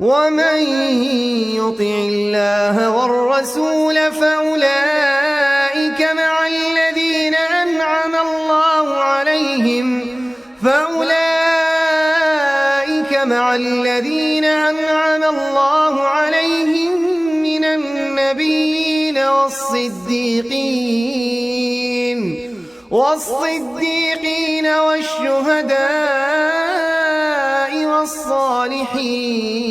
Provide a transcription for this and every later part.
ومن يطع الله والرسول فأولئك مع الذين أنعم الله عليهم من النبيين والصديقين والشهداء والصالحين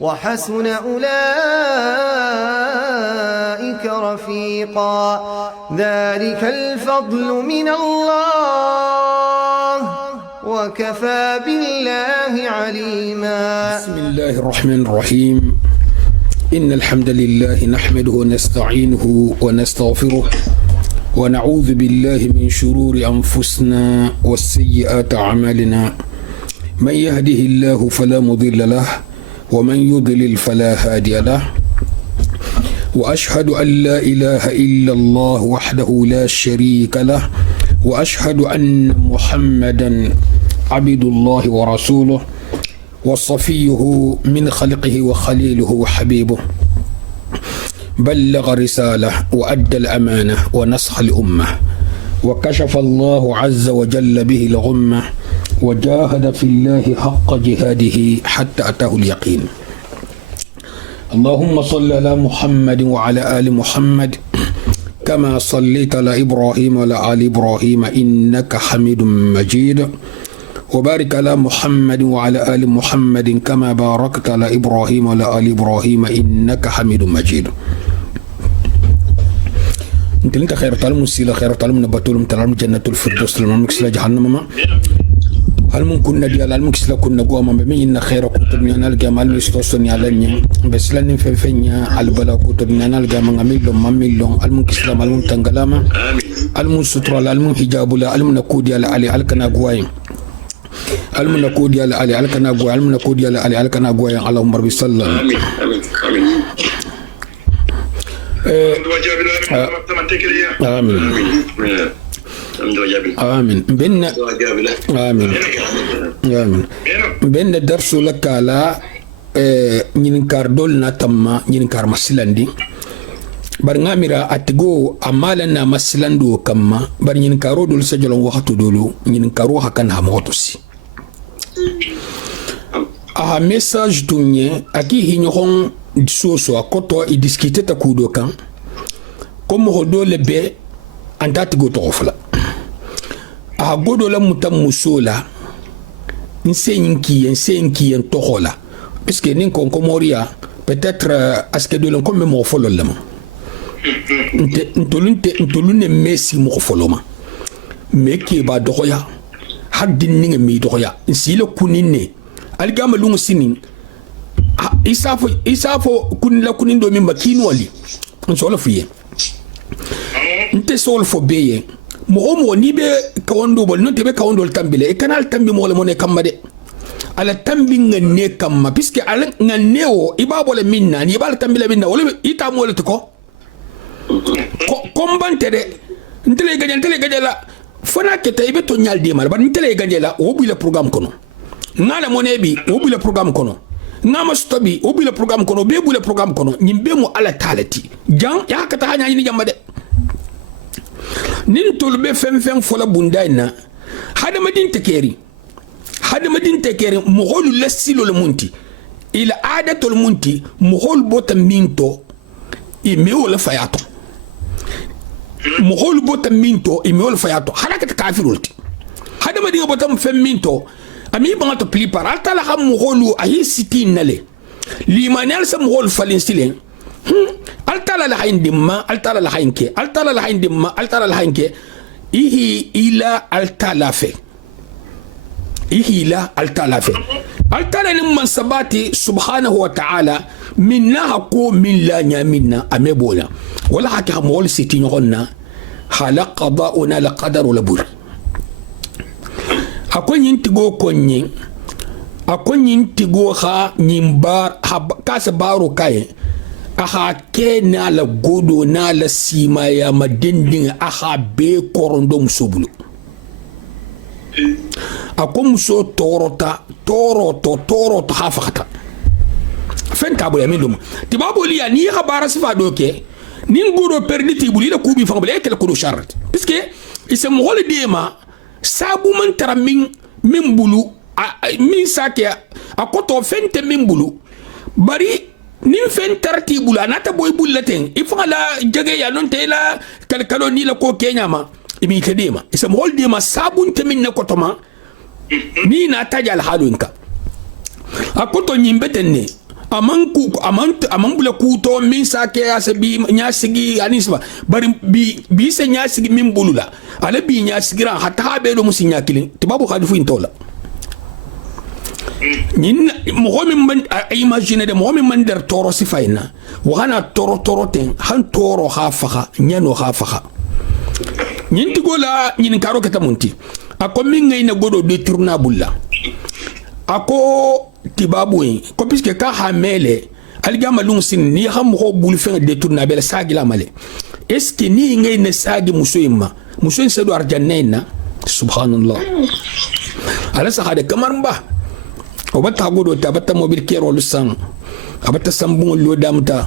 وحسن أولئك رفيقا ذلك الفضل من الله وكفى بالله عليما. بسم الله الرحمن الرحيم. إن الحمد لله نحمده ونستعينه ونستغفره ونعوذ بالله من شرور أنفسنا والسيئات أعمالنا. من يهده الله فلا مضل له ومن يضلل فلا هادي له. وأشهد أن لا إله إلا الله وحده لا شريك له وأشهد أن محمدا عبد الله ورسوله وصفيه من خلقه وخليله وحبيبه. بلغ رسالة وأدى الأمانة ونصح الأمة وكشف الله عز وجل به الغمة وجاهد في الله حق جهاده حتى أتاه اليقين. اللهم صل على محمد وعلى آل محمد كما صليت على إبراهيم وعلى آل إبراهيم إنك حميد مجيد. وبارك على محمد وعلى آل محمد كما باركت على إبراهيم وعلى آل إبراهيم إنك حميد مجيد. انت خير تعلم السيلة خير تعلم نباتولم تعلم جنة الفردوس تعلم مكسلا جهنم ما هل ممكن ندي على المكسلا كنا جوا ما بمين إن خير كتب من الجا مال مستوسني على النيا بس لأن في فينيا على بلا كتب من الجا من عميلهم ما ميلهم المكسلا مالهم تنجلاما المستر المحجاب لا المنكودي على علي الكنا جواين المنكودي على علي الكنا جوا المنكودي على علي الكنا جواين اللهم ربي صلى آمين آمين آمين. آمين آمين بين آمين آمين بين درس لك على نينكار دولنا تما نينكار مسلندي برناميرا أتجو أمالنا مسلندو كما برنينكارو دول سجلون وقت دولو نينكارو هكان هموتوسي a message tunye aki hinyon soso akoto I discuter ta kudo kan comme hodo lebe antati go tofla a godo la mutam musola nsenki en tohola parce que nin kon komoria peut-être aske de l'on comme mo folo lama ntolunne messi mo foloma meki ba doya haddin ninga mi doya sile kunine algama lungu sinin isafo kunila kunindo mi makinu wali nsola fuye nte sol fo beye mo ni be kawando bol no tebe kawando tambile e kanal tambi mo le mone kamade ala tambi ngane kamma puisque ala nganeo ibabo le minna ni ibal tambile minna wala ita mo le ko kombante de ntele gaje la fona kete ibe to nyaldi mal ba ntele gaje la o bu le programme kono ngala monebi obi le programme kono ngama stobi obi le programme kono be bu le programme kono nyimbe mo ala talati jan ya kata hanya ni jamade nin tolbe fem fola bundaina hada madin tekeri moholu lasilo le munti ila adatul munti mohol bota minto imeo le fayato mohol bota minto imeo le fayato harakat kafirulti hada madin bota fem minto ami bangato pli par altala xam mogolu ayi sitin nale limanal sa mogol falin silen altala la haindimma altala la hainke ihi ila altala fe altala ni man sabati subhanahu wa ta'ala minna hako min la nyamina amebola wala haka mogol sitin ngonna hala qada'una la qadaru la bur akonyin tigo konyin akonyin tigo ha nyimbar kasa baro kai aha ke na la godo na la sima ya madindin aha be korondo musobulu akom so torota ha fakata fen tabo ya mindum tibabo li ya ni khabara sifa doke ni ngoro perditi buli la kubi fanga bele ko do sharat puisque isem wol dema sabu man tara min bulu min sake akoto fente min bulu bari nin fen tarti bulu anata boy bullaten ifanga la jage ya non te la kalkalo ni la ko kenyama imi kedema isem wol dema sabun temin ne kotoma ni na tajal halunka akoto nyimbetenne aman bula kuto min sake asabi nyasigi anisba bari bi se nyasigi min bulula ala bi nyasigira hatta habe do musinya kilin tibabu khalifu intola nin mo min man imagine de mo min man der toro sifaina wana toro ten han toro hafaha nyano hafaha nin tigola nin karo katamunti ako min ngay na godo de tourna bulla ako tibabu ko puisque ka hamele algama lungsin ni xam ko bul fe de tourna bel sagila male est ce que ni ngay ne sagi musoyima musoyin sedo arjanna subhanallah ala sa hade kamarba o batta godo tabata mobil kero lusan abata sambon lo damta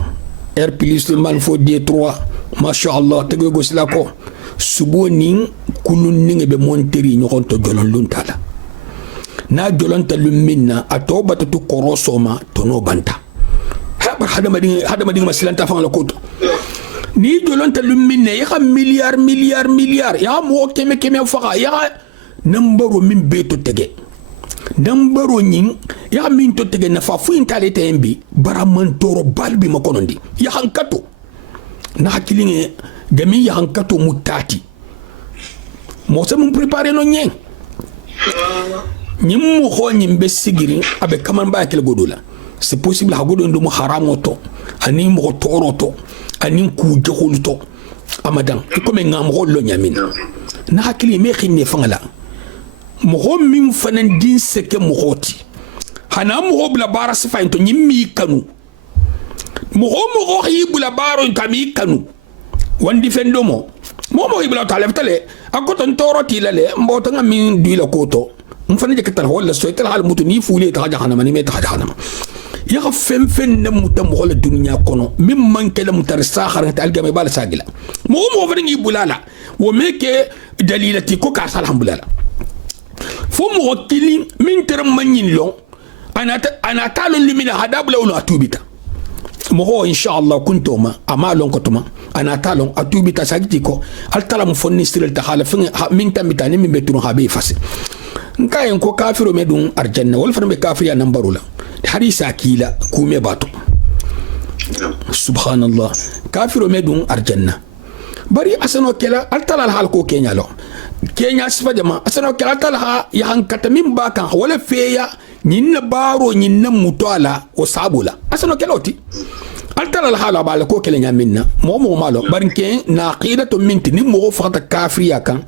air plus mal fo d3 masha Allah tego go sila ko suboni kulun ninge be monteri nyokon to jolon luntala na jolonta lumminna atobata tu korosoma tono banta hada mading masilanta fa la koto ni jolonta lumminne ya milliard ya mo keme fa ya nambaro min beto tege nambaro nyin ya min to tege na fa fu intale tembi baraman toro balbi makonondi ya hankato na hakilinge gami ya hankato mutati mo se mun préparer no nyen nyim ho nyim be sigiri abe kaman ba kel godola c'est possible ha godo ndum haramoto ani mo toroto ani ku jokhuluto amadan ko me ngam ho lo nyamin na hakili me xinne fangala mo ho min fanan din seke mo hoti hana mo ho bla bara sifa into nyim mi kanu mo ho yi bla baro kami kanu wandi fendomo mo ibla tale akoto ntoroti lale mbota ngam duila koto mfana je katal wala so ital hal mutu ni fuli ta jahannama ni me ta jahannama ya fem na mutam wala dunya kono mim man kala mutar sakhar ta algame bala sagila mo fana ngi bulala wo meke dalilati ko ka alhamdulillah fo mo kili min ter manyin lo ana talo limina hadabla wala atubita mo ho inshallah kuntoma amalon kotuma ana talon atubita sagiti ko altala mo fonni sirel ta hala min tamita ni min beturu habi fasi nkayen ko kafiro medun arjanna wal farme kafiriya nambarula harisa kila kume bato subhanallah kafiro medun arjanna bari asano kela altala hal ko kenya lo kenya sifa jama asano kela altala ya hankata min bakan wala feya nyinna baro nyinna mutala o sabula asano kela oti altala hala bala ko kele nyaminna mo malo barinke naqidatu minti ni mo fata kafiriya kan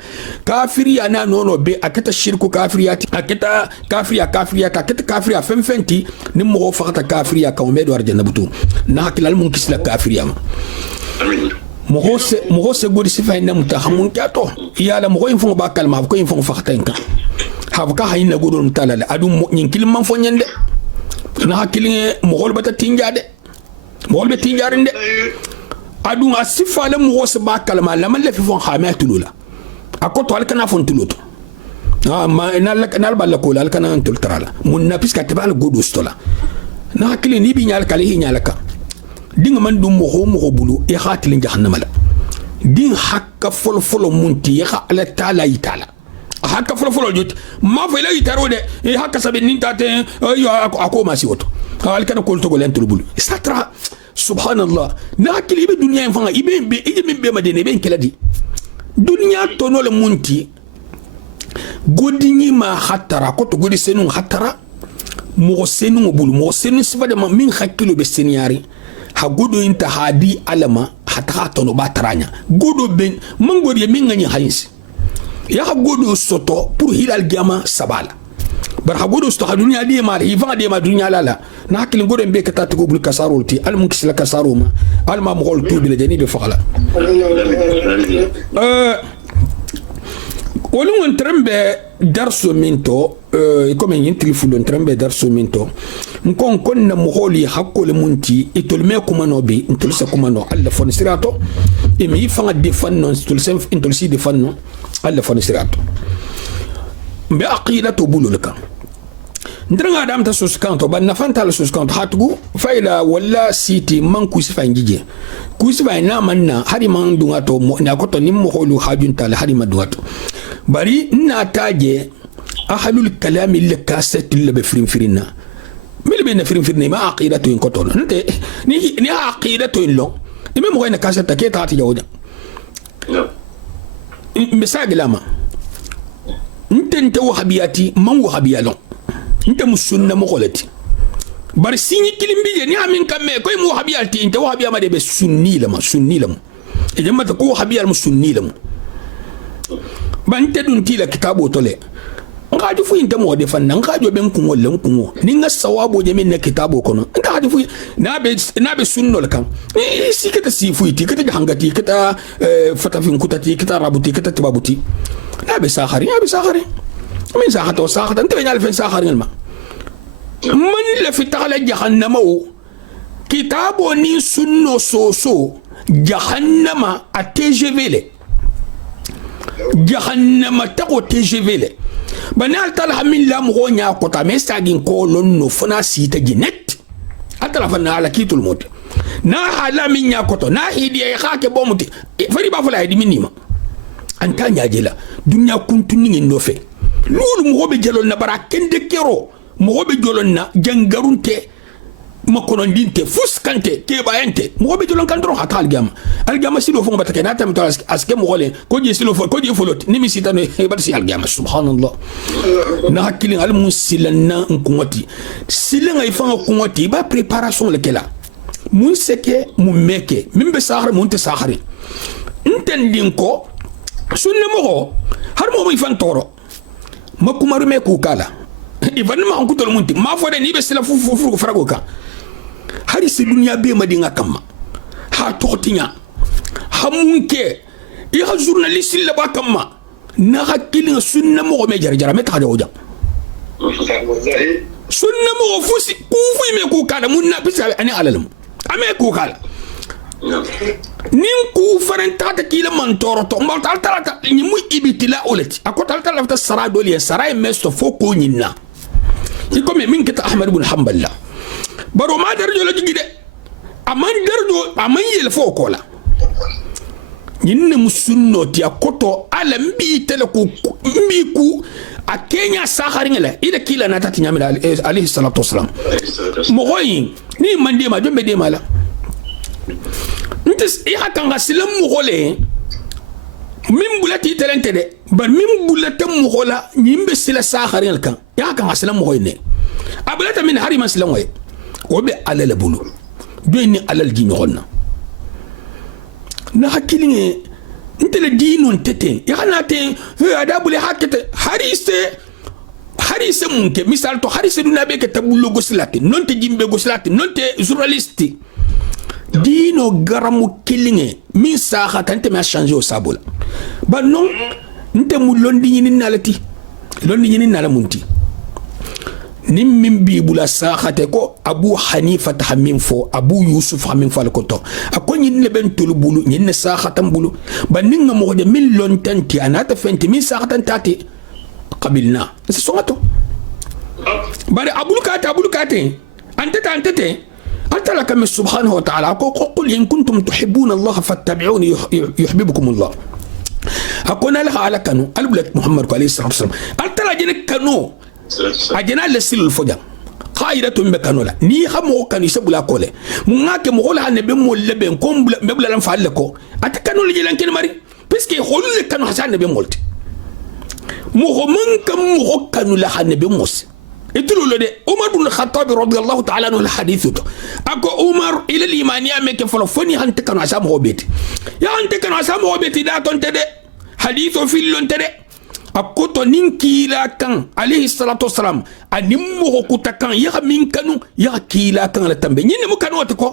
kafiriya na nono be akata shirku kafiriyati akata kafiriya fenti ni mo fata kafiriya kan me do arjanna butu na hakilal mun kisla kafiriya mo hose godi sifa ina mutahamun kato yala mo info ba kalma ko info fakata kan habka hayna godon talala adum nyin kilman fo nyende na hakilinge mo golbata tinjade mo be tinjarinde adu asifa le mo se ba kalma la man le fi fon khamatulula akoto alkana fon tuluto ma nal balla ko alkana tul trala mun na piska tebal godo stola na hakili ni bi nyal kale hinyalaka dinga man dum mo bulu e khatil jahannama la din hakka fol munti ya ala taala yitala hakka fol jot ma fa la yitaro de e hakka sabe nintate yo akoma si woto hal kana ko to golen tulbul istatra subhanallah nakil ibe dunya fanga ibe be madene be keladi dunya to no le munti godini ma khatara ko to godi senu khatara mo senu bul mo senu sifade min hakkilo be seniyari ha godo inta hadi alama hatta to no bataranya godo ben mangodi min ngani hayinsi ya ha godo soto pour hilal gama sabala bar ha godo sto ha dunya di ma hifa di ma dunya lala na hakil godo be kata to bul kasarolti al munkis la kasaruma al ma mo gol tubi le jani be fakala ولو نترمبي درسو منتو كما ينتلفو نترمبي درسو منتو نكون كنا مغولي حقو لمنتي اتولمي كمانو بي انتلسا كمانو ألا فونسيراتو إمي يفنغ ديفانو انتلسي ديفانو ألا فونسيراتو بأقيلة بولو لكا ndranga adam ta suskanto ban na fanta la suskanto hatugu faila wala siti man kusifa njije kusifa na manna hari man dungato na koto nimmo holu hajunta la hari madungato bari na taje ahlul kalam illa kaset illa be firinfirina mil be na firinfirina ma aqidatu in koto nte ni aqidatu in lo ime mo na kaset ta keta ati jawda misagi lama nte wahabiyati man wahabiyalon nte musunna mogolati bar sinyi kilimbiye ni amin kamme koy mu wahabiya ti nte wahabiya ma de be sunni lama e jamata ko wahabiya mu sunni lama ban te dun tila kitabo tole ngaju fu inte mo de fanna ngaju ben ku ngol ku ni nga sawabo je min na kitabo kono ngaju fu na be sunnol kan si kata si fu ti kata hangati kata fatafin kutati kata rabuti kata tibabuti na be sakhari من ساخته وساخته انت بين الفين ساخر الماء من اللي في تغلى جهنم كتاب ني سنو سوسو جهنم اتجفيله جهنم تقو تجفيله بنال طلع من لا مغنيا قطع مستاجين كولون نفنا سيتا جنت اتلفنا على كيتو الموت نا حالا من يا قطع نا هيدي خاك بومتي فري بافلا هيدي مني ما انت نياجلا دنيا كنت ني نوفي lolu mo be jelon na bara kende kero mo be jolon na jangarunte makonon dinte fuskante ke bayante mo be jolon kan dro hata algama silo fo batake na tam to aske mo gole ko je silo fo ko je folot ni mi sitano e bar si algama subhanallah na hakilin al musilanna nkumati silenga ifanga kumati ba préparation le kela mun seke mun meke min be sahar mun te sahari intendin ko sunna mo har mo ifan toro makumaru me kukala ivan ma on kutol munti ma fode ni be sila fu farago ka hari se dunya be madinga kamma ha totinya hamunke ya journaliste la ba kamma na hakilin sunna mo me jarjara me ta da oja sunna mo fusi kufu me kukala munna bisa ani alalam ame kukala nin ku faranta ta kila man toro to mbal tal tal ni mu ibitila olati akota tal tal ta sara doliya sara mesto fo ko nyinna ikomi min kita ahmad ibn hanbal la baro ma darjo la jigide aman darjo aman yel fo ko la nyinne musunno ti akoto ala mbi tele ku mbi ku akenya sahari ngela ida kila na tati nyamila alayhi salatu wassalam mo goyin ni mande ma jombe de mala ntes iha kanga silam mugole min bulati telente de bar min bulata mugola nyimbe sila sakharin kan ya kanga silam mugoyne abulata min harima silam way obe alal bulu doyni alal gi nyonna na hakilinge ntele dinon tete ya kanate adabule hakete harise munke misal to harise dunabe ke tabullo goslati nonte jimbe goslati nonte journaliste dino garamu kilinge min saha tante ma changer au sabola ba non nte mu londi ni nalati londi ni nala munti nim min bi bula saha te ko abu hanifa ta min fo abu yusuf min fo ko to akoni ne ben tulu bulu ni ne saha tam bulu ba ninga mo de min lon tanti anata fenti min saha tantati qabilna c'est sonato bare abul kate antete أتلك من سبحانه وتعالى قل إن كنتم تحبون الله فاتبعوني يحببكم الله أقول لها على كانوا قلب محمد عليه الصلاة والسلام أتلا جنك كانوا أجنا لسيل الفجر قائدة مكانوا لا ني خمو كانوا يسبوا لا كله مناك مغولها نبي مول بين كم ببلا لم فعلكوا أتكانوا لجلان كن ماري بس كي يقولوا لك كانوا حسان نبي مولت مغمن كم كانوا لها نبي موس اتلو لدي عمر بن الخطاب رضي الله تعالى عنه الحديث اكو عمر الى الايمانيه مك فلفني انت كان اسام هوبيت يا انت كان اسام هوبيت دا تونت دي حديث في لونت دي اكو تو نينكي لا كان عليه الصلاه والسلام انيمو كوتا كان يا مين كانوا يا كيلا كان لا تامبي ني مو كانوا تكو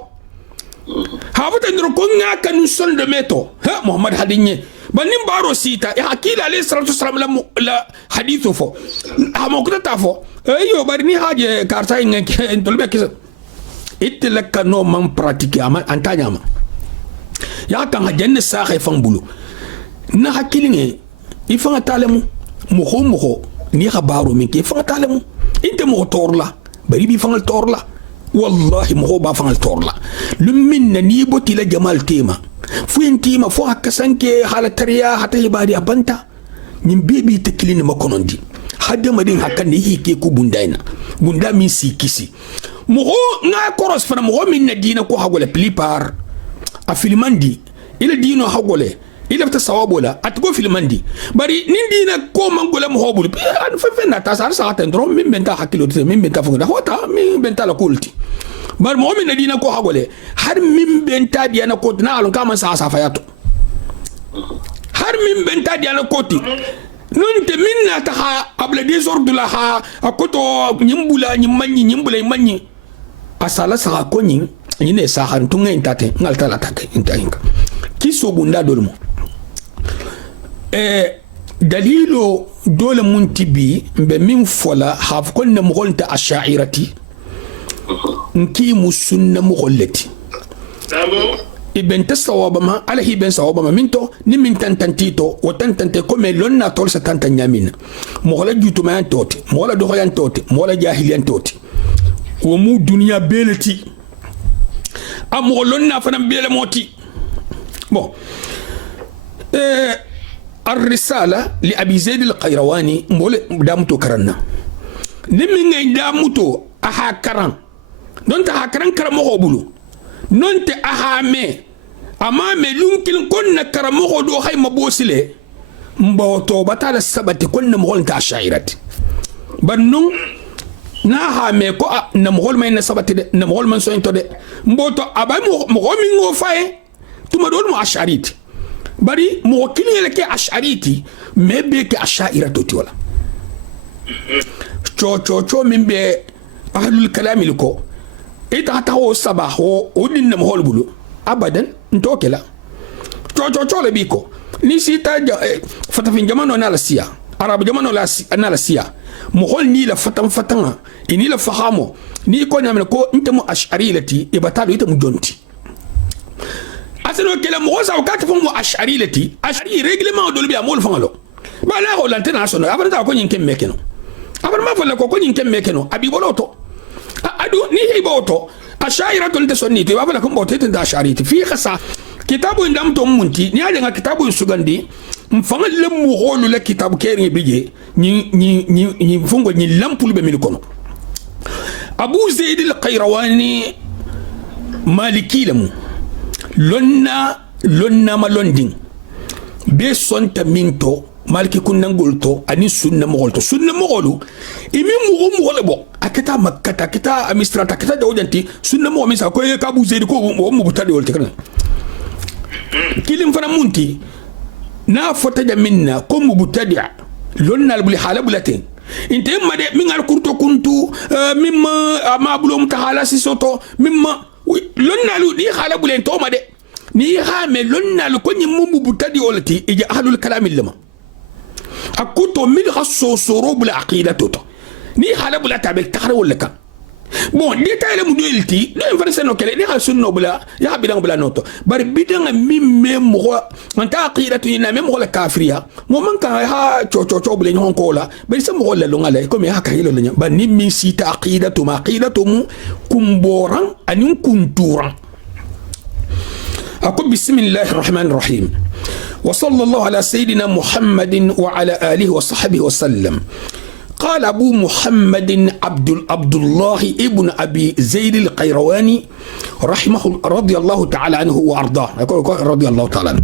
هابت ندرو كو نا كانوا سول دو ميتو ها محمد حديني banim baro sita ya hakila alayhi salatu wasalam la hadithu fo amokuta tafo yo bari ni haje karta ngeke tolbe kisa itlaka no man pratique ama antanya ma ya kan hajanne sa khayfan bulu na hakilinge ifanga talemu mo ni khabaro min ke fanga talemu inte mo torla bari bi fanga torla wallahi mo ba fanga torla lummin ni boti la jamal tema fuenti ma fo hakasanke halatariya hata ibadi abanta nim bibi teklini makonondi hadde madin hakkan ni hike ku bundaina bunda min sikisi mo nga koros fana mo min na dina ko hagole plupart a filmandi ila dino hagole ila ta sawabola atgo filmandi bari nin dina ko mangola mo hobul an fe na ta sar sa ta ndro min benta hakilo min benta fo da hota min benta la kulti bar mo min dina ko hagole har min benta diana ko na alon kama sa fayato har min benta diana koti non te min na ta abla desordre la ha akoto nyimbula nyimmanyi asala sa ko nyin ne sa han tunga intate ngalta la take intainka kiso bunda dolmo dalilo dole mun tibi mbe min fola haf konna mo golta ash'irati nki musunna mo golleti ibn tasawaba ma alahi ben sawaba ma minto ni min tantantito o tantante ko me lonna tol sa tantanyamin mo gola jutu ma toti mo gola do yan toti mo gola jahiliyan toti wo mu dunya beleti am lonna fana bele moti bon الرسالة لأبي زيد القيرواني مول دامتو كرنا نمين دامتو أها كران نونت أها كران كرمو بلو نونت أها مي أما مي لنكن كنا كرمو دو هاي مبوسلي مبوتو بطال السبت كنا مغول نتا الشعيرات بنون ناها مي كو نمغول ما ينسبت دي نمغول من سوين تو دي مبوتو أبا مغول من غوفاي تما دول مو أشعريت bari mo kili yele ke ashariti mebe ke ashaira toti wala cho mimbe ahlul kalam liko ita hata ho sabaho odin mo holbulu abadan ntokela cho le biko ni sita fata fin jamano na la sia arab jamano la na la sia mo hol ni la fatanga ini la fahamo ni ko nyamne ko ntemo asharilati e batalo ita mu jonti asino kele mo sa wakati fo mo ashari leti ashari règlement do biya mol fangalo ba la ho lantena sono abana ko nyin kemme keno abana ma fola ko nyin kemme keno abi boloto adu ni hiboto ashaira to nte sonni to babala ko mbote te da ashari ti fi khasa kitabu ndam to munti ni ade nga kitabu sugandi mfanga le mo holu le kitabu keri bije ni fungo ni lampul be milikono abu zaid al-qayrawani maliki lamu lonna ma londing be sonta minto malki kunnan golto ani sunna mogolu imi mugo bo akata makkata kita administrata kita dawdanti sunna mo misa ko ka bu zedi ko mo butade wolte kana kilim fana munti na fota da minna ko mo butadi lonna al halabulatin inte made min al kurto kuntu mimma ma bulum tahala sisoto mimma lonna lu ni halabulen to made ni ha me lonna lu ko nyimmu butadi olati ija ahlul kalam lama akuto min khasso surub al aqidatu ni halabula tabel takhra wala kan bon ni tayle mu dolti no verse no kele ni ha sunno bula ya bidan bula noto bar bidan mimme mo anta aqidatu ina mem wala kafiriya mo man kan ha cho bula nyon ko la bar se mo wala lungale ko me ha ka yelo nya bar ni min sita aqidatu ma aqidatu mu kumboran anin kunturan أقول بسم الله الرحمن الرحيم وصلى الله على سيدنا محمد وعلى آله وصحبه وسلم قال أبو محمد عبد الله ابن أبي زيد القيرواني رحمه رضي الله تعالى عنه وأرضاه رضي الله تعالى عنه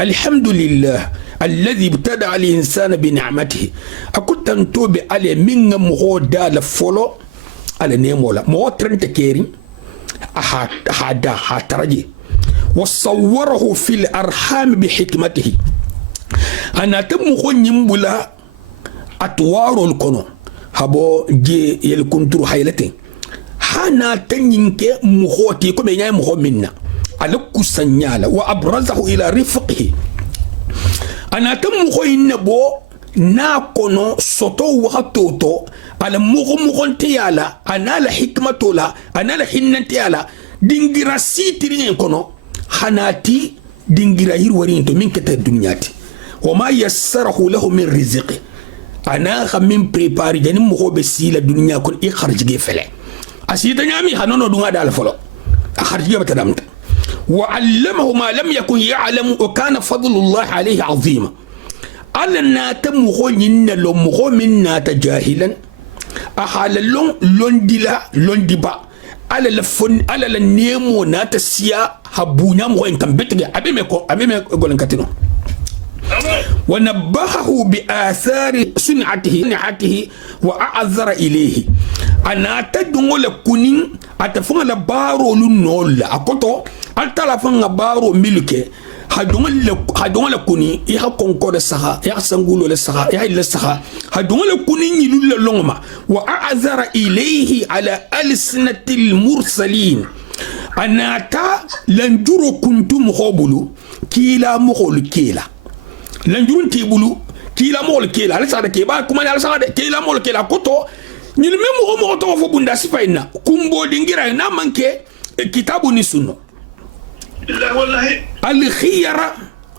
الحمد لله الذي ابتدع الإنسان بنعمته أقول تنتوب على من مغودا لفولو على نيمولا مغوترن تكيري أحدا حترجي وصوره في الأرحام بحكمته أنا تمخون يمبلا أطوار الكونو هبو جي يلكنترو حيلتين حانا تنينك مخوتي كم ينعي مخو منا ألقو سنيالا وأبرزه إلى رفقه anata mo hinne bo na kono soto waqtoto ala mo te yala anala hikmato la anala hinnante yala dingira sitirin kono hanati dingira hirwari to min kata dunyati wama yassarahu lahu min rizqi ana khamin prepare jani mo be sila dunya kon i kharjige fele asita nyami hanono dunga dal folo kharjige batadamta wa allamahu ma lam yakun ya'lamu wa kana fadlullah alayhi azima ala nata mo nyinna lo mo minna tajahilan ahala londila londiba ala la fon ala la nemo nata siya habunya mo en kambetge abeme golen katino ونبهه بآثار صنعته وأعذر إليه أنا تدعو لكونين أتفهم لبارو لنول أكتو أتلافن لبارو ملكه هدون لكوني يها كونكور سها يها سنغولو لسها يها لسها هدون لكوني يلول لونما وأعذر إليه على ألسنة المرسلين أنا تا لنجرو كنتم خبلو كيلا مخول كيلا lanjurun tibulu kila mol kila ala sada ke ba kuma ala sada kila mol kila koto ni memo mo to fo bunda sifaina kumbo dingira na manke kitabu ni sunno wallahi al khiyara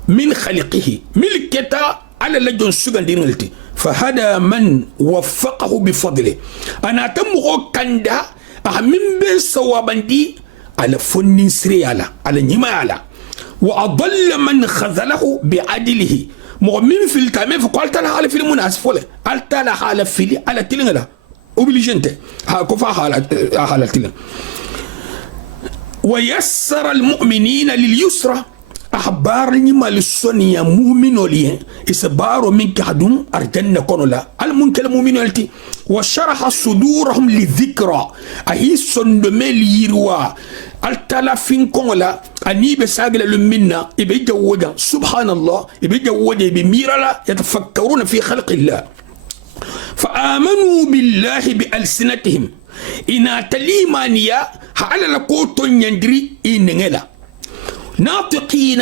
min khaliqihi milkata ala lajon sugan dingalti fa hada man waffaqahu bi fadli ana tamu kanda min be sawabandi ala funnin siriyala ala nyimala وأضل من خذله بعدله مؤمن في التامين فقال تعالى على فيلم مناسفة قال تعالى على فيلم على تلين لا أوبليجنت كفا على تلين ويسر المؤمنين لليسرى أخبارني ما للسنية مؤمن وليه إسبار من كهدم أرجن كونولا المنكر المؤمن التي وشرح صدورهم للذكرى أهي صندمل يروا التلا فين كونولا أني بساقل المنا يبيجا وجا سبحان الله يبيجا وجا بميرلا يتفكرون في خلق الله فآمنوا بالله بألسنتهم إن تليمانيا على لقوت يندري إنغلا ناطقين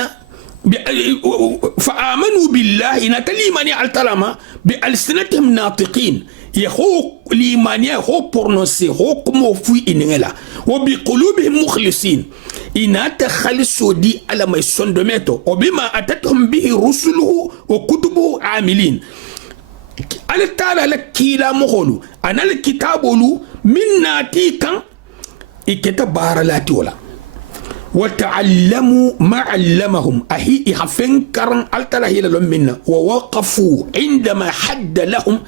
فآمنوا بالله إن تليمانيا على التلامة بألسنتهم ناطقين يخوق ليمانيا هو برنسي هو كموفي إنغلا وبقلوبهم مخلصين إن تخلصوا دي على ما يسندمتو وبما أتتهم به رسله وكتبه عاملين على التالي لكيلا مغولو أنا الكتاب من ناتيكا إكتاب بارلاتي ولا وتعلموا ما علمهم أهي إخفين كرن التالي لهم منا ووقفوا عندما حد لهم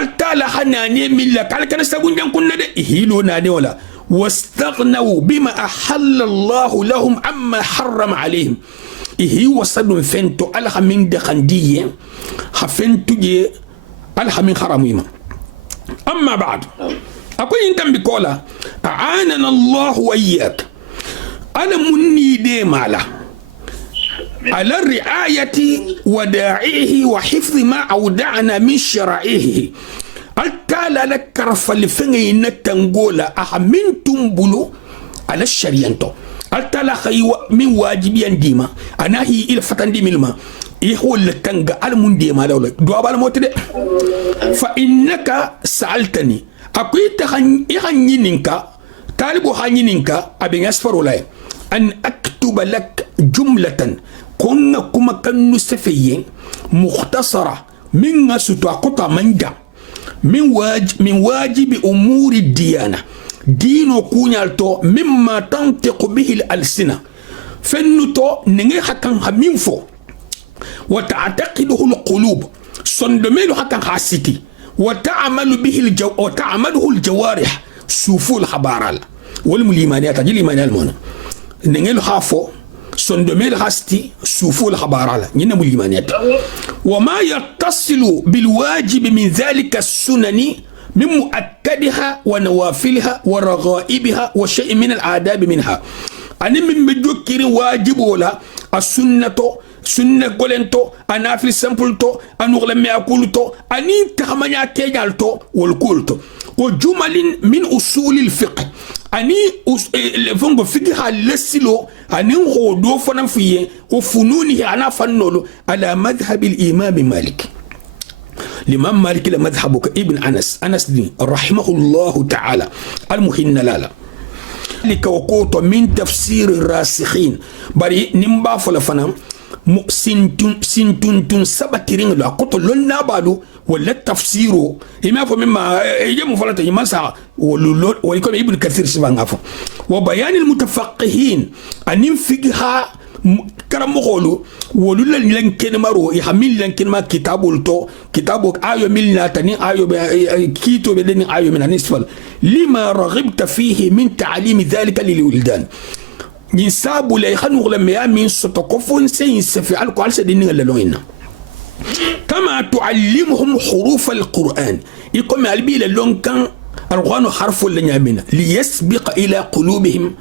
التالي حناني من لك على كان سابون جنكونا دي إهيلو ناني ولا واستغنوا بما أحل الله لهم عما حرم عليهم إهي وصلوا فنتو ألها من دخندية خفنتو جي ألها من حراميما أما بعد أقول إنتم بقولا أعاننا الله وإياك أنا مني دي مالا على الرعاية وداعيه وحفظ ما أودعنا من شرائعه التالى لك رفلفني نتنقولا أحمنتم بلو على الشريانتو التالى من واجبين ديما أنا هي إلى فتن دي ملما إيهو اللي تنقى المن ديما دولا دوابا الموت دي فإنك سألتني أقول إخانينك طالبو خانينك أبين أسفر ولاي أن أكتب لك جملة كنا كما كانوا سفيين مختصرة من ستوى قطع منجا من واجب أمور الديانة دينو كونيالتو مما تنطق به الألسنة فنتو نغي حكا همينفو وتعتقده القلوب صندميلو حكا حاسيتي وتعمله الجوارح سوفو الحبارال والمليمانيات جي ليمانيال مونا نغي حافو صندميل حاستي سوفو الحبارال نينا مليمانيات وما يتصل بالواجب من ذلك السنن من مؤكدها ونوافلها ورغائبها وشيء من الآداب منها أنا من بجوكير واجب ولا السنة سنة قولنتو أنا في السمبلتو أنا غلمي أقولتو أني تخمني أتجالتو والكولتو وجمل من أصول الفقه ani fongo fiqha lesilo ani ngodo fana fiye o fununi ana fannolo ala madhhab al-imam malik الإمام مالك مذهبك ابن أنس دي رحمه الله تعالى المهن لالا لك وقوت من تفسير الراسخين بري نمبا فلفنا سنتون سبترين لا قط لنا بعدو ولا تفسيره إما فمما يجمع فلتا يمسع ويكون ابن كثير سبحان عفو وبيان المتفقهين أن ينفقها كرم مقولو ولولا لنكن مرو يحمل لنكن ما كتابو آيو ملنا تاني آيو كيتو بدني آيو من النسفل لما رغبت فيه من تعليم ذلك للولدان ينسابو ليخنو لما من ستقفون سينسفي على سدين للوين كما تعلمهم حروف القرآن يقوم قلبي للون كان القرآن حرف لنيامنا ليسبق إلى قلوبهم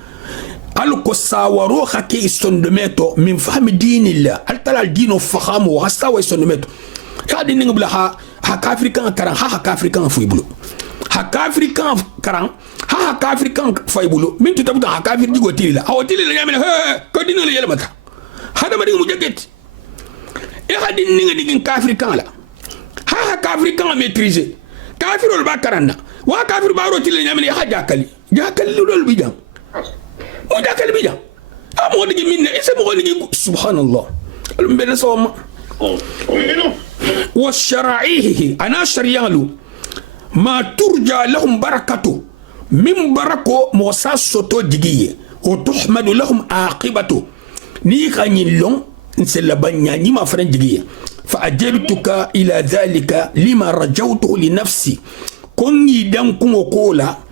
alko sawaro hake isondometo min fahmi dinillah altala dino fahamu hasawa isondometo kadi ninga bla ha kafrikan karan ha kafrikan fuibulo ha kafrikan karan ha kafrikan fuibulo min to tabuta ha kafir digo tilila awtili la yamina ko dino la yelmata hada mari mu jaget e hadi ninga digin kafrikan la ha kafrikan maîtriser kafirol ba karanna wa kafir ba rotili la yamina ha jakali lol bijam وذاك اللي بيجا أمودي منا إيش أمودي سبحان الله المبين سوما والشرعيه أنا شريالو ما ترجى لهم بركته من بركة موسى سوتو دقيقة وتحمد لهم عاقبته نيكا نيلون نسلبانيا نيما فرن دقيقة فأجبتك إلى ذلك لما رجوته لنفسي كوني دانكم وقولا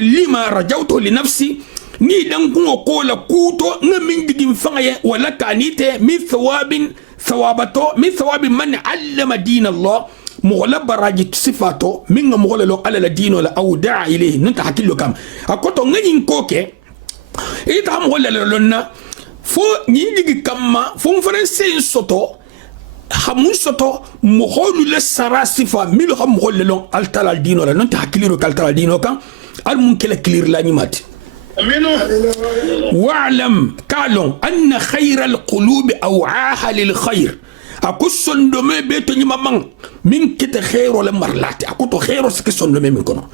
لما رجوته لنفسي ني دانكو قولا كوتو نمين ديغين فايه ولا كانيته من ثواب من علم دين الله مغلب راجت صفاته من مغلل على الدين ولا او دعا اليه ننت حكيلو كام اكوتو غنين كوكي ايتا مغلل لنا فو ني ديغي كاما فو فرنسي سوتو hamun soto moholu le sarasifa milo ham mohol lon altala dino la non ta hakiliro kaltala dino kan al mun kala clear la nimati wa'lam kalon anna khayral qulubi aw'aha lil khayr akusson do me beto nyima man min kita khayro la marlati akuto khayro skison do me min kono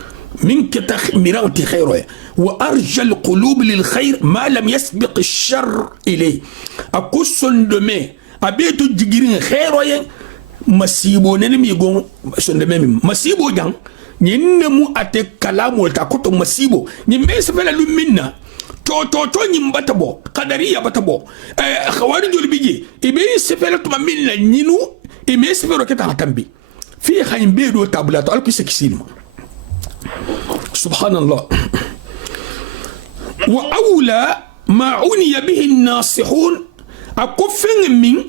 min kita miranti khayro wa arja al qulub lil khayr ma lam yasbiq al shar ilay akusson do me abeto jigirin khero yen masibo nene mi gon sonde memi masibo jang nyenne mu ate kalamu ta koto masibo ni mese fela lumina to nyimbata bo qadariya batabo khawari jol biji ibe se fela to minna nyinu e mese fero keta tambi fi khaym bedo tablato alko sekisilma subhanallah wa awla ma uniya bihi an-nasihun akofeng min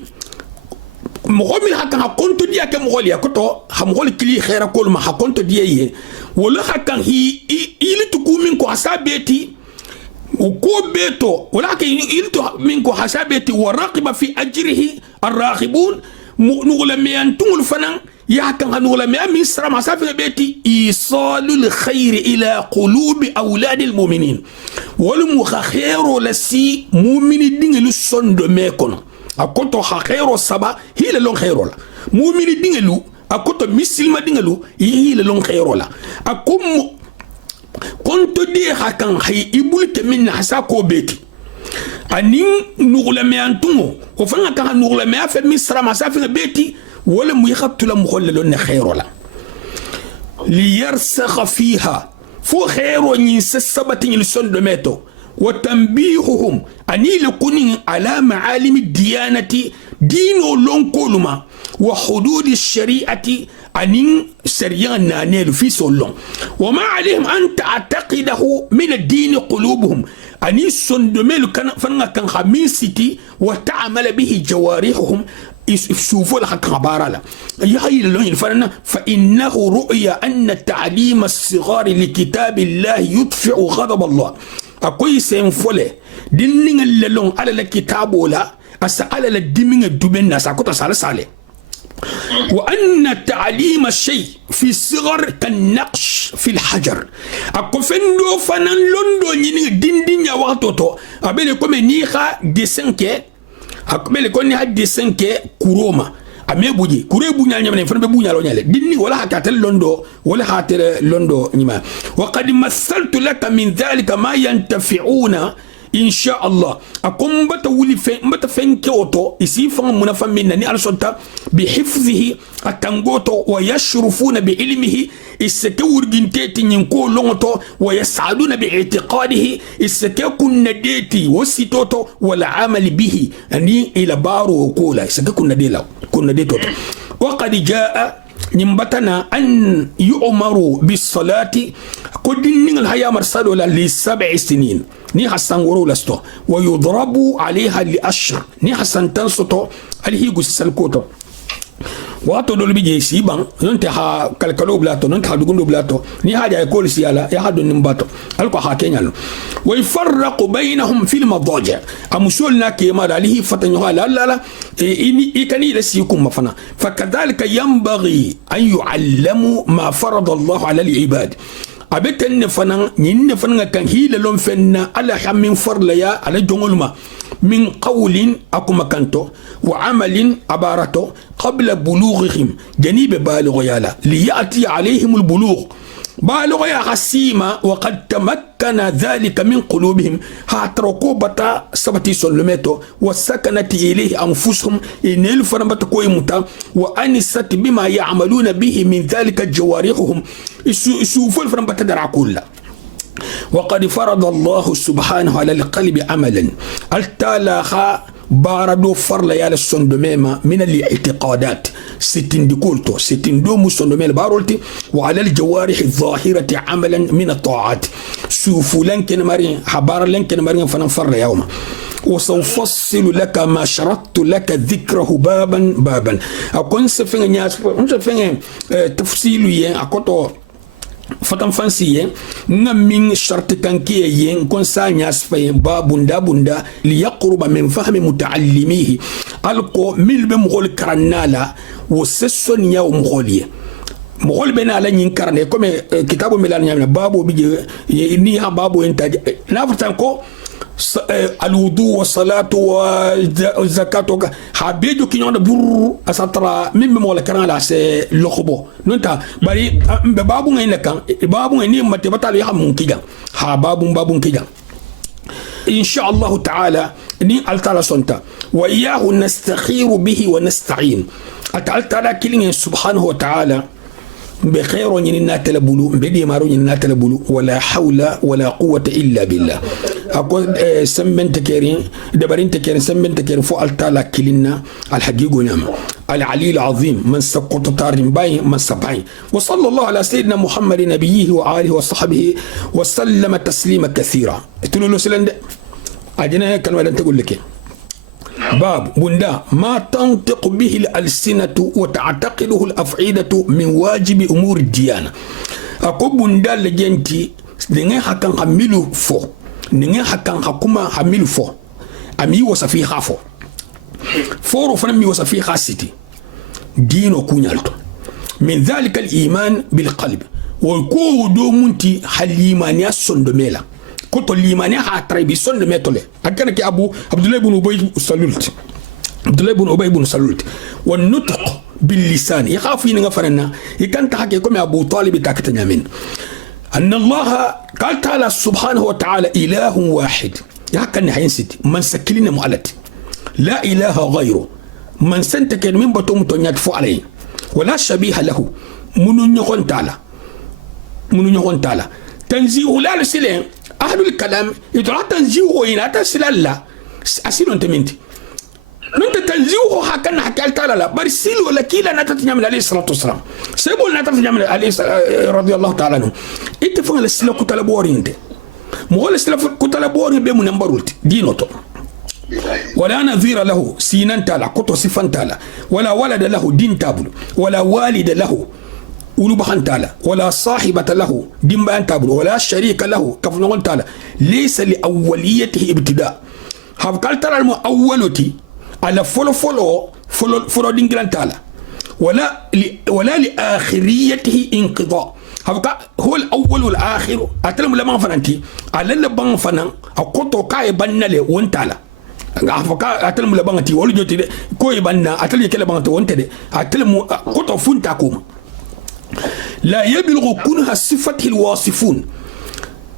mogomil hakan hakonto dia ke mogoli akoto ha mogoli kili khaira kol ma hakonto dia ye wala hakan ili tukumin ko hasabeti ko beto wala ke ili to min ko hasabeti wa raqiba fi ajrihi arraqibun nugula me antul fanan ya kan nugula me min sara masafi beti isalul khair ila qulubi auladil mu'minin wal mukhairu lasi mu'mini dingelu sondo me kono akoto khairu saba hile lon khairu la mu'mini dingelu akoto misilma dingelu hile lon khairu la akum konto de hakan hay ibulte min hasa ko beti anin nugula me antumo o fanga kan nugula me afa min sara masafi beti ولا ميخبت لهم مخلل خير لا ليرسخ فيها فو خير ينسسبت يلسون دميتو وتنبيههم أني لكون على معالم الديانة دينو لون كولما وحدود الشريعة أنين سريان نانيل في سولون وما عليهم أن تعتقده من الدين قلوبهم أني سندميل كان فنغا كان خميسيتي وتعمل به جوارحهم شوفوا لك خبارة لا يهي لون الفرنا فإنه رؤيا أن تعليم الصغار لكتاب الله يدفع غضب الله أقول سينفولي دينين اللون على الكتاب ولا أسأل الدمين الدبن ناس أكو تسال سالي وأن تعليم الشيء في الصغر كالنقش في الحجر أكفندو فنان لندو نيني دين دين يا وقتو أبيلي كومي نيخا ديسنكي أكمل كوني هاد ديسنكي كوروما أمي بوجي كوري بوجي نيما فن بوجي لو نيالي ديني ولا حكاتل لندو ولا حكاتل لندو نيما وقد مثلت لك من ذلك ما ينتفعون إن شاء الله أكون بتولي فين كيوتو يسيفون منافع منني على صوتا بحفظه التنغوتو ويشرفون بعلمه السكور جنتي ينكو لونتو ويسعدون باعتقاده السكور كنديتي وسيتوتو والعمل به أني إلى بارو وكولا السكور كنديتو وقد جاء نمبتنا أن يؤمروا بالصلاة كدين الحياة مرسلوا ل7 سنين ni hasan woro lasto wa yudrabu alaiha li ashr ni hasan tansoto alhigu salkoto wato dol bije siban nonte ha kalkalo blato nonte ha dugundo blato ni haja e kol siala ya hadu nimbato alko ha kenyalo wa yufarraqu bainahum fil madaji amusulna kema alihi fatanyo la la ini ikani lasikum mafana fakadhalika yanbaghi an yu'allamu ma farada Allah ala al-ibad abeten fanan nin fanan kan hila lon fenna ala hamin farlaya ala jongolma min qawlin akuma kanto wa amalin abarato qabla bulughihim janib baligh yala liyati alayhim albulugh baligh ya hasima wa qad tamakkana dhalika min qulubihim hatrako bata sabati solmeto wa sakanati ilayhi anfusuhum inil fanabata koymuta wa anisat bima ya'maluna bihi min dhalika jawarihum يشوفوا الفرن بتدرع كلها وقد فرض الله سبحانه على القلب عملا التالاخا باردو فرلا يالا السندميما من الاعتقادات ستين ديكولتو ستين دومو السندميما بارولتي وعلى الجوارح الظاهرة عملا من الطاعات شوفوا لنكن مارين حبار لنكن مارين فنن فرلا يوما وسأفصل لك ما شرطت لك ذكره بابا بابا أكون سفين ناس سفين تفصيل ين أكوتو fatan fansi yen nga min sharti kankiye yen kon sa nyas fayen babunda bunda li yaqruba min fahmi mutaallimihi alko mil be mugol karannala wo sesson ya mugoliye mugol bena la nyin karane comme kitabu milal nyamna babu bi ni ha babu enta na fatan ko الوضوء والصلاة والزكاة حبيجو كي نونا بور أساترا مين بمولا كران لا سي لخبو نونتا بري بابو غين كان بابو غين ما تبطل يا مونكيجا ها بابو كيجا إن شاء الله تعالى ني التالا سونتا وإياه نستخير به ونستعين أتعالى كلين سبحانه وتعالى بخير يننا تلبلو بدي مارو يننا تلبلو ولا حول ولا قوة إلا بالله أقول سمن تكيرين دبرين تكيرين سمن تكيرين فوق التالا كلنا الحقيقة نعم العلي العظيم من سقط تارين باي من سبعين وصلى الله على سيدنا محمد نبيه وآله وصحبه وسلم تسليما كثيرا تقول له سلند أجنا كلمة أنت تقول لك باب بندا ما تنطق به الألسنة وتعتقده الأفعدة من واجب أمور الديانة أقول بندا لجنتي لنين حكان حملو فو نين حكان حكومة حملو فو أمي وصفي خافو فورو فنمي وصفي خاصتي دينو كونيالتو من ذلك الإيمان بالقلب ويكو دومنتي حليمانيا سندميلا كتو ليمانيا حاتربي سندميتولي أكنا كي عبد الله بن أبي سلولت عبد الله بن أبي بن سلولت والنطق باللسان يخاف ينغفرنا يكن تحكي كم أبو طالب تاكتنا من أن الله قال تعالى سبحانه وتعالى إله واحد يحكي حينسيتي من سكلنا مؤلت لا إله غيره من سنتكن من بطوم تنياتفو عليه ولا شبيه له من يغن تعالى تنزيه لا لسلين أهل الكلام يدعى تنزيه وإن تسلال لا أسيل أنت منتي ننت تنزيه حكنا حكى تعالى لا برسيل ولا كيلا نتتنعمل عليه الصلاة والسلام سيبول نتتنعمل عليه رضي الله تعالى عنه إنت فعل السلا كتلبورين انت مغول السلا كتلبورين بيمو نمبرولت دينوتو ولا نظير له سينان تالا كتو سفان تالا ولا ولد له دين تابل ولا والد له ولبخان تالا ولا صاحبة له دمبان تابل ولا شريك له كفنون تالا ليس لأوليته ابتداء هاف قال ترى المؤولتي على فولو دينجلان تالا ولا لآخريته انقضاء هبقى هو الأول والآخر أتلم لما فننتي على لبان فنن أقطع كاي بنالي وانتالا أفكا أتلم لبان تي ولو جوتي كوي بنا أتلم يكلا بان تي وانتدي أتلم قطع فنتاكم لا يبلغ كنها صفته الواصفون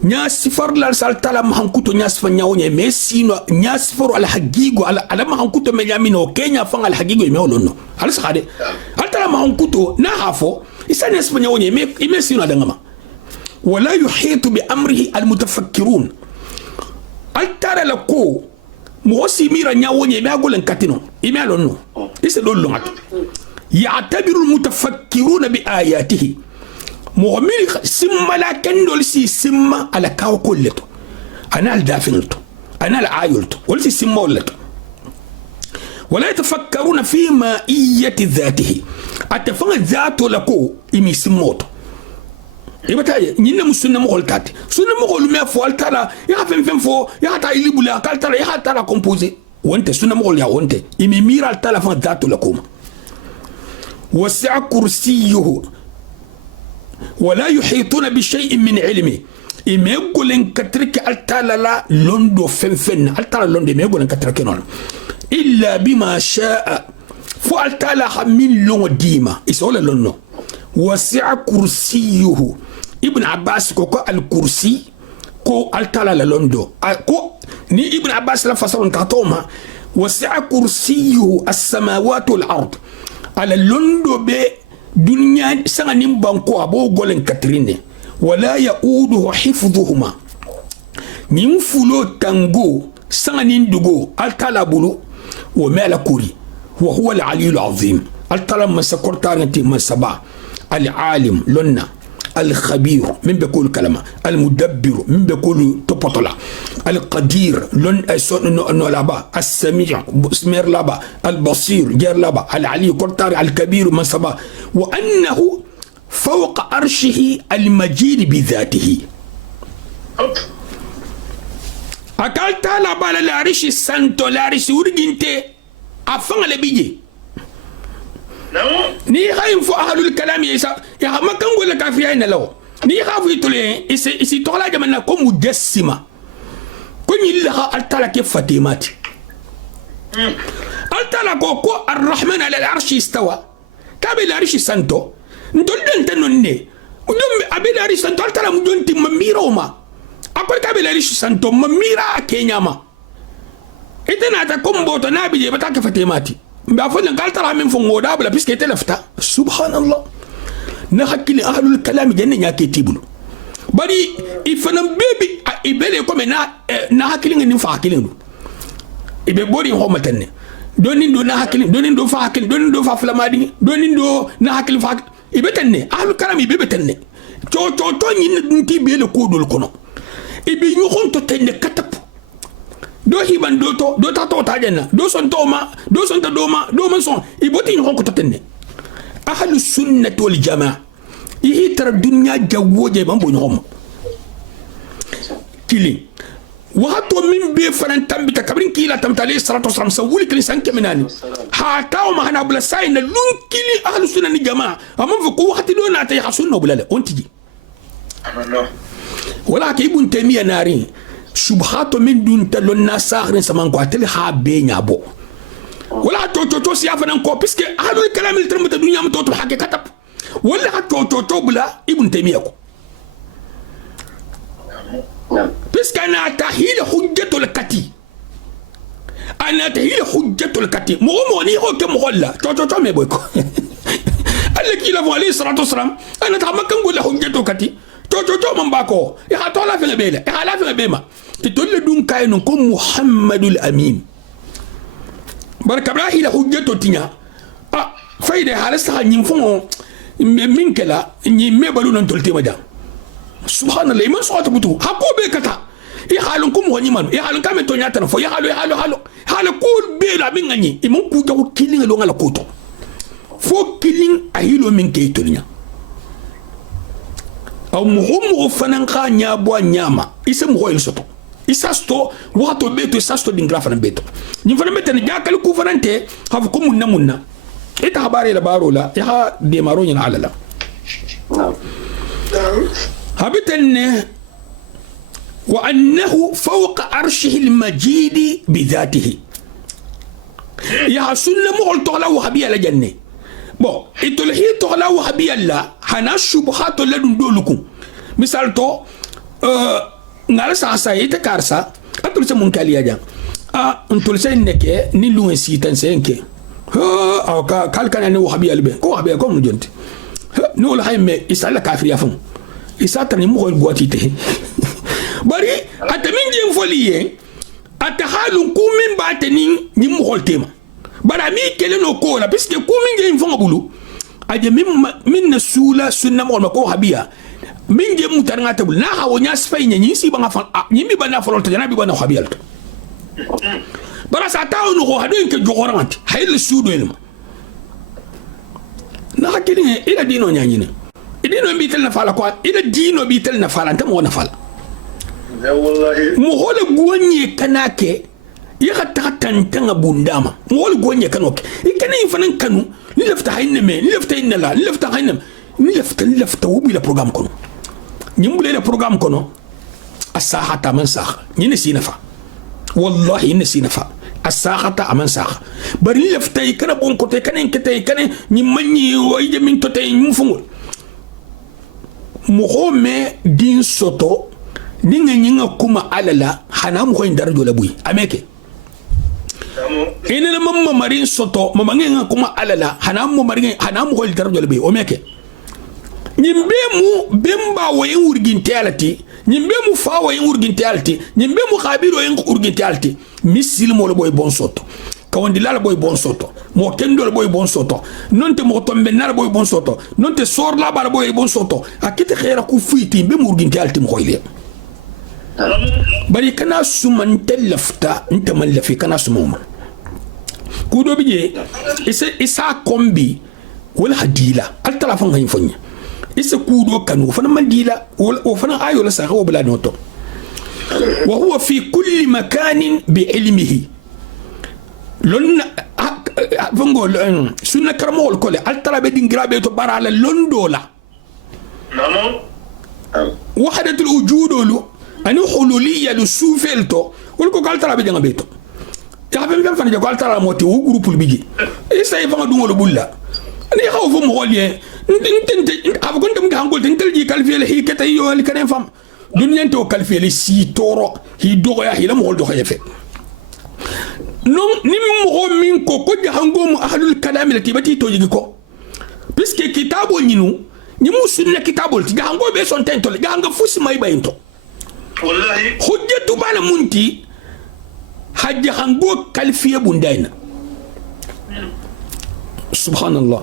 nya sifar la saltala mahankuto nya sifa nyaonye mesino nya sifar al hagigo ala mahankuto me yamino kenya fanga al hagigo me olono al sade altala mahankuto na hafo isani sifa nyaonye me mesino adangama wala yuhitu bi amrihi al mutafakkirun altara lako mosi mira nyaonye me agolen katino ime alono ise dollo mat ya'tabiru al mutafakkiruna bi ayatihi مغمري سما لا كندول سي سما على كاو كلتو انا الدافنتو انا العايلتو ولسي سما ولتو ولا يتفكرون في مائية ذاته اتفهم ذاته لكو إمي سموتو يبقى نينا مسنة مغلطات سنة مغل ما فوال ترى يا فين فو يا تا يلي بلا قال ترى يا ترى كومبوزي وانت سنة مغل يا وانت إمي ميرا ترى فان ذاته لكم وسع كرسيه ولا يحيطون بشيء من علمه إما يقول إن كترك التالا لا لندو فن التالا لندو ما يقول إن كترك نون إلا بما شاء فالتالا من لون ديما يسول لونه وسع كرسيه ابن عباس كوكو الكرسي كو التالا لندو كو ني ابن عباس لا فصل كاتوما وسع كرسيه السماوات والأرض على لندو ب دنيا سانين بانكو ابو غولن كاترين ولا يؤوده حفظهما نيم فلو تانغو سانين دوغو التالا بولو ومالا كوري وهو العلي العظيم التالا مسكورتانتي مسبا العالم لنا الخبير من بيقول كلمه المدبر من بيقول توبوتولا القدير لن نولابا السميع سمير لابا البصير جير لابا العلي كورتار الكبير مسبا وانه فوق عرشه المجيد بذاته اكلت لابا العرش السانتو العرش ورجنتي افان لبيجي ni khaym fo ahlul kalam ya makan gola kafiya ina law ni khafu itule isi tola jamana ko mujassima ko nyilla altala ke fatimati altala ko arrahman ala al-arsh istawa kabil arsh santo ndol den tanonne ndom abil arsh santo altala mudonti mamira uma akol kabil arsh santo mamira kenyama itana ta komboto nabi je bataka fatimati بافضل قال ترى من فوق دابلا بس كي تلفتا سبحان الله نحكي لأهل الكلام جنة ياكي تيبلو بدي إفنم بيبي إبلي كم نحكي لين نفع كلين إبي بوري هم تاني دونين دو نحكي دونين دو فاكل دونين دو فافلامادي دونين دو نحكي فاك إبي تاني أهل الكلام إبي تاني تو نتي بيلو كودو الكونو إبي يخون تاني كتب do hiban do tato tajena do son toma do son ta doma son iboti ni honko totenne ahlus sunnah wal jamaa yi tar dunya jawoje bambo ni homo kili wato min be faran tambita kabrin kila tamtali salatu wasalam sawuli kili sanke minani ha taw ma hana bula sayna lun kili ahlus sunnah ni jamaa amam fu ko wakati do na tay hasunno bulale ontiji wala ke ibn taymiya nari subhato min dun talon na sahrin saman ko atel ha be nyabo wala to siya fanan ko puisque ahlul kalam il tramata dunya am to hakikatab wala to bula ibn taymiya ko puisque ana tahil hujjatul kati ana tahil hujjatul kati mo ni ko ke mo holla to me boy ko alaki la alayhi salatu wassalam ana ta makkan gola hujjatul kati to man bako ya to la fi bela ya la fi bema تقول دون كاين كم محمد الأمين بركة براهي لحجته تنيا فايدة حالسها نيمفون من كلا نيمي بالون انتولتي مدا سبحان الله ما سوات بتو حقو بكتا يحالون كم هو نيمان يحالون كم تونيا تنفو يحالو كل بيلا من غني يمون كوجو كيلين لون على كوتو فو كيلين أهيلو من كي تونيا أو مغمو فنانقا نيابوا نياما اسم هو يلسطو isasto wato beto isasto dingra fana beto ni fana beto ni jakal ku fanante hafu ko munna ita habari la barola ya de maronya ala la habitan wa annahu fawqa arshihi al-majid bi dhatihi ya sunna mo to la wahabiya la janne bon itol hi to la wahabiya la hana shubhat la dun dolukum misal to ngala sa ita karsa atul sa mun kaliya jang ntul sa neke ni luwen sitan senke aw ka kalkan ni wahabiya albe ko wahabiya ko mun jonti no la hayme isala kafir ya fun isata ni mo ko gwati te bari atamin je foliye atahalu kumin bateni ni mo holtema bara mi kele no ko la puisque kumin je fon bulu aje min na sula sunna mo ko wahabiya min je mutar ngata bul na hawo nya sfay nya ni si banga fa ni mi bana fa lolta janabi bana wahabiya to bara sa taw no ko hadu ke jogorante hayl sudo elma na hakini ila dino nya nyine idino bitel na fala ko ila dino bitel na fala tam wona fala wallahi mo hola gonye kanake ya hatta tantanga bundama mo hola gonye kanoke ikane fanan kanu ni lafta hayne me ni lafta inna la ni lafta hayne ni lafta wubi la programme kono nyimbule la programme kono asahata man sakh ni ne sinafa wallahi ni sinafa asahata aman sakh bari ni lafta ikana bon kote kanen kete kanen ni manyi wayje min to tay mu fungul mo home din soto ninga nyinga kuma alala hana mu ko darajo la buyi ameke ina mamma marin soto mama ngenga kuma alala hana mu ko darajo la buyi o meke nyimbe mu bemba wayen urginte alati nyimbe mu fa wayen urginte alati nyimbe mu khabiro wayen urginte alati misil mo la boy bon soto kawondi la boy bon soto mo kendo la boy bon soto nonte mo tombe na la boy bon soto nonte sor la ba la boy bon soto akite khera ku fuiti be mu urginte alati mo khoyle bari kana suman telafta nta man lafi kana sumuma kudo bije isa kombi wala hadila al telefon ngay fonya isa kudo kanu fana mandila o fana ayo la sa ko bla noto wa huwa fi kulli makanin bi ilmihi lon vango sunna karamo ko le al tarabe dingrabe to barala londola namo wahdatul wujudulu ani hululiyya lu sufelto wol ko kaltara be janga beto ya be fana je kaltara moti o groupe bigi isa e fanga dungolo bulla ani xaw fo mo wolye ntente ab ko ndem ngangol tentel ji kalfiel hi keta yo al kanen fam dunyento kalfiel si toro hi dogo ya hi la mo do xefe non ni mo min ko jahango mu ahlul kalam lati bati to jigi ko puisque kitabo nyinu ni musunna kitabo ti jahango be son tento jahanga fusi may bayinto wallahi hujjatu bana munti hajja hango kalfiya bundaina subhanallah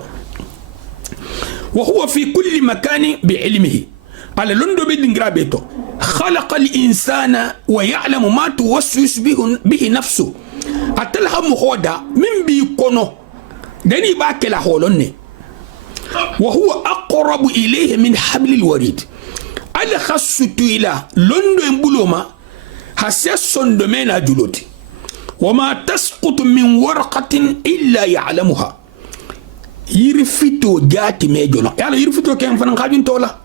wa huwa fi kulli makani bi ilmihi ala londo be dingra beto khalaqa al insana wa ya'lamu ma tuwaswisu bihi nafsu atalhamu khoda min bi kono dani ba kala holonne wa huwa aqrabu ilayhi min hablil warid ala khassutu ila londo embuloma hasya sondo mena juloti wama tasqutu min warqatin illa ya'lamuha yirfito jati mejono yala yirfito ken fanan khajun tola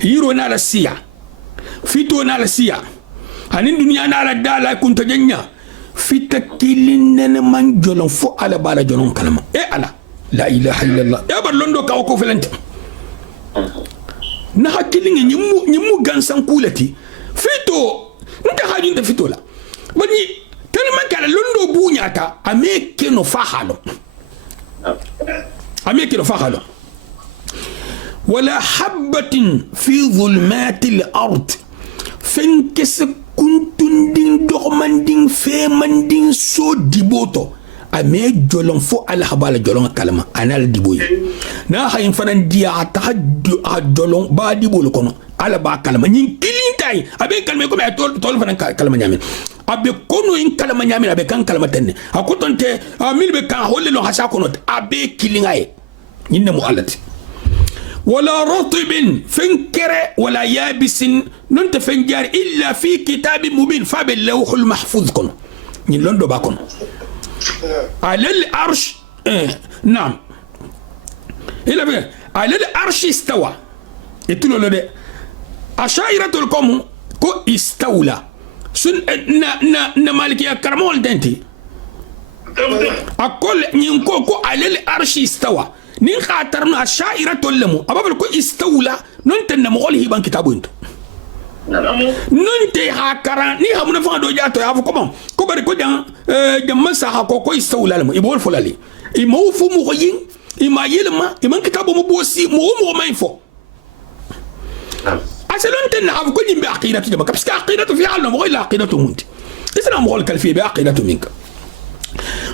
yiro na la siya fito na la siya hanin dunya na la dala kunta janya fita kilinen man jolon fo ala bala jolon kalama ala la ilaha illallah ya bar londo ka ko felante na hakilinga nyimu gansan kulati fito nta hajun ta fito la bani tellement kala londo bunyata ameke no fahalo ولا حبة في ظلمات الأرض فانكس كنتن دين دوغمان دين فيمان دين سو ديبوتو أمي جولون فو على حبال جولون كلمة أنا الديبوي نا خاين فنان ديا عتاد جولون با ديبو لكونو على با كلمة نين كلين تاي أبي كلمة يكون تول فنان كلمة نيامين أبي كونو إن كلمة نيامين أبي كان كلمة تاني أكوتون تي أميل بكان هولي لو حسا كونوت أبي كلين أي ينمو ألتي ولا رطب فنكر ولا يابس ننت فنجار إلا في كتاب مبين فباللوح المحفوظ كن نلوندو باكن على العرش نعم إلا بيه على الأرش استوى يتلو لده أشاعرة القوم كو استولى سن نا مالك يا كرمول دنتي أقول نينكو كو على الأرش استوى نين خاطرنا أشاعرة اللمو أبابل كو استولى ننتن مغول هيبان كتابو انتو ننتي هاكرا ني همنا فان دو جاتو يا فو كومون كو بري كو جان جمان سا كو استولى لمو يبول فلالي يمو فو مغيين يما يلما يمان كتابو مبوسي مو ما ينفو أصلاً تنعرف كل يوم بعقيدته جماعة بس كعقيدته في عالم غير عقيدته منتي إسلام غير كالفية بعقيدته منك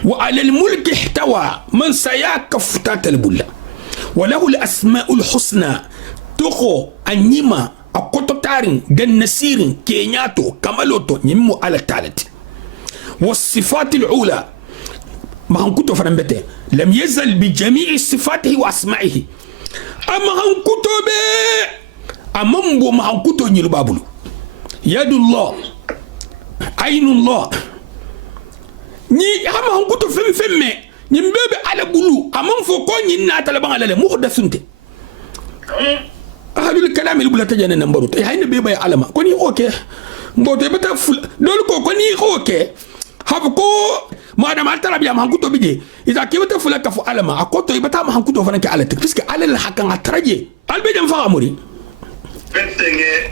وعلى الملك احتوى من سياك فتاة البلة وله الأسماء الحسنى تخو أنيما أقوتو تارين جنسيرين كينياتو كمالوتو نمو على التالت والصفات العولى ما هنكتو فرنبته لم يزل بجميع صفاته وأسمائه أما هنكتو amambo ma hankuto nyiru babulu yadullah ainullah ni hama hankuto femme ni mbebe ala bulu amam fo ko nyi na talaban ala le muhdathunte ahlul kalam il bulata jana nambaru tay hayna be bay alama ko ni okay mbote bata ful dol ko ni okay hab ko madam altara biya hankuto bije iza kibata fulaka fu alama akoto ibata ma hankuto fanake ala tek puisque ala la hakan atraje albe jam fa amuri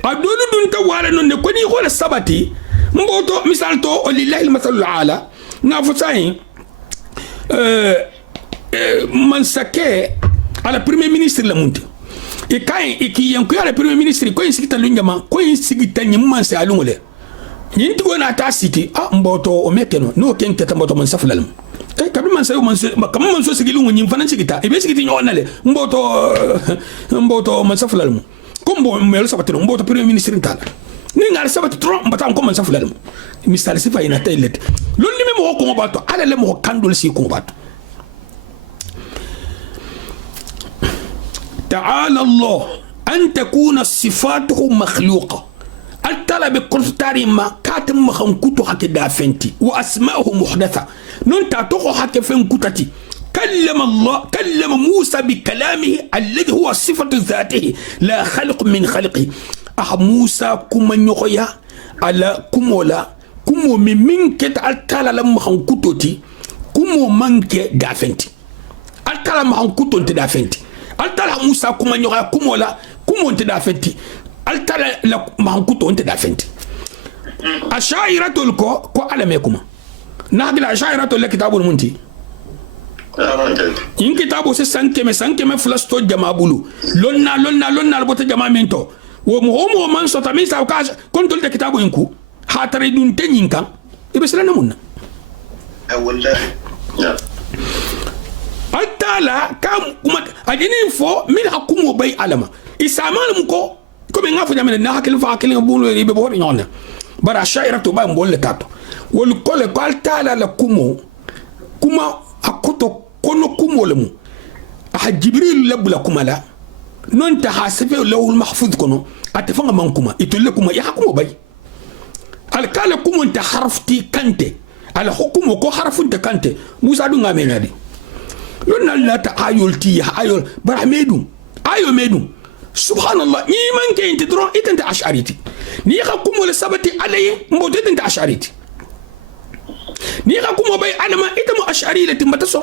adonu dun ta wala non ne ko ni xola sabati mboto misal to lillahi almasalul ala na fu say man sake ala premier ministre la munti e kay e ki yanku ala premier ministre ko insigita lunjama ko insigita nyimman sa alungole nyinti gona ta city mboto o mekeno no kenke ta mboto man saflalum kabi man sayo man kam man so sigilu nyim fanan sigita e be sigiti nyonale mboto man saflalum kombo melo sabatino mboto premier ministre ntala ni ngal sabati tro mbata ko man saflalum misal sifa ina taylet lon ni mo ko bato ala le mo kandol si ko bato تعالى الله أن تكون صفاته مخلوقة الطلب كرتاري ما كاتم مخنكوتو حكي دافنتي وأسماءه محدثة ننتا تخو حكي فنكوتتي كلم موسى بكلامه الذي هو صفة ذاته لا خلق من خلقه موسى كما نغيا على كمولا كمو منك الطلب لما خنكوتوتي كمو منك دافنتي الطلب مخنكوتو انت دافنتي altala musa kuma nyoga kumola kumo nte da fenti altala la mankuto nte da fenti ashairatul ko alame kuma nagila ashairatul la kitabul munti in kitabu se sankeme flasto jamabulu lonna bota jama mento wo mo man sota min sa ka kontol de kitabu inku hatare dun tenyinka ibe sala namunna wallahi altala kam ajini fo min hakumo bay alama isamal ko be ngafu jamene na hakil fa hakil bulu ribe bo nyonna bara shairatu bay mbolle tato wol kole ko altala la kumo kuma akoto kono kumo lemu ah jibril labula kumala non ta hasife lawul mahfuz kono atafanga man kuma itolle kuma ya hakumo bay alkala kumo ta harfti kante al hukumo ko harfunta kante musa dunga menadi lonna lata ayol ti ayol barahmedum ayo medum subhanallah ni man ke intidro itanta ashariti ni khakum wala sabati alayhi mbote itanta ashariti ni khakum bay alama itamu ashari lati mataso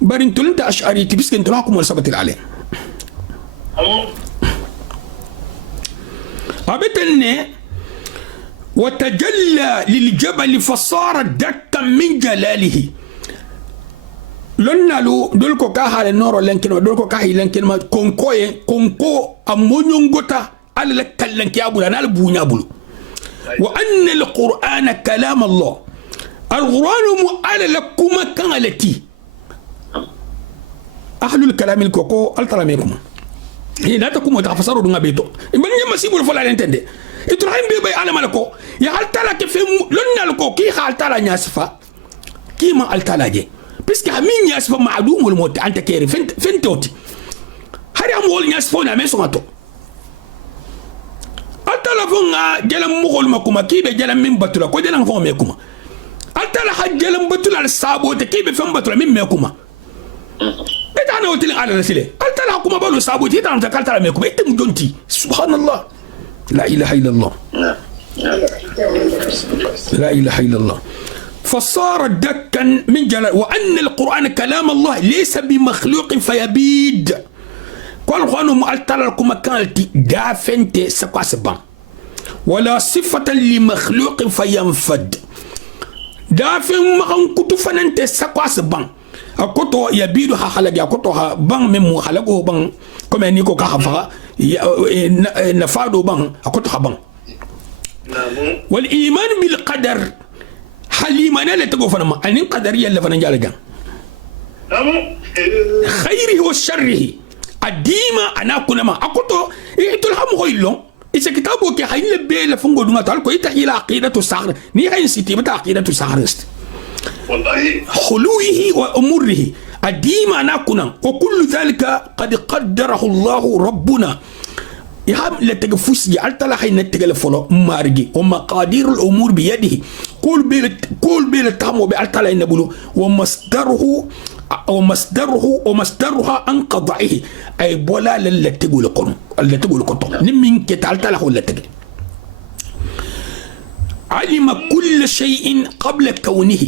barin tulanta ashariti bisken tulakum wala sabati alayhi abetenne وتجلى للجبل فصار دكا من جلاله lonnalu dolko ka hale noro lenkino dolko ka hi lenkino konko amonyongota ala kallanki abula nal bunya bulu wa anna alqur'ana kalam allah alquran mu ala lakum kanalati ahlul kalam alkoko altalamikum ina takum tafasaru dunga beto man nyama sibul fola lentende ibrahim be bay ala malako ya altala ke fe lonnal ko ki altala nyasfa kima altala je puisque amin yasfa ma'lum wal mot anta kere fentoti hari am wol yasfa na meso ngato atala fonga jalam mugol makuma kibe jalam min batula ko jalam fo me kuma atala hajjalam batula al sabote kibe fam batula min me kuma أنا قلت لك على رسيله قلت لها كم بقول سابوتي أنت قلت لها ميكو بيتم جونتي سبحان الله لا إله إلا الله لا إله إلا الله فصار دكا من جلال وأن القرآن كلام الله ليس بمخلوق فيبيد قال القرآن قلت لكم كانت دافنت سقاسبان ولا صفة لمخلوق فينفد دافن مخن كتفن انت سقاسبان أكتو يبيد حلقة أكتو بان من حلقه بان كما نيكو كحفا نفادو بان أكتو بان والإيمان بالقدر حليمنا لا تقول ما أن القدرية اللي فنجال جان خيره وشره الديما أنا كنا ما أكتو إتلهم غيلون إذا كتابه كحين لبيل فنقول ما تعرفوا إيه إلى عقيدة السحر نيجي نسيتي بتاع عقيدة السحر والله حلوه وأمره الديما أنا كنا وكل ذلك قد قدره الله ربنا يهم لا تجفوس جعلت لا حين نتجل فلو مارجي ومقادير الأمور بيده كل بيل تام وبعلت لا ينبلو ومصدرها عن قضائه أي بولا لا تقول قرن لا تقول قطن نمين كتعلت لا ولا تجل علم كل شيء قبل كونه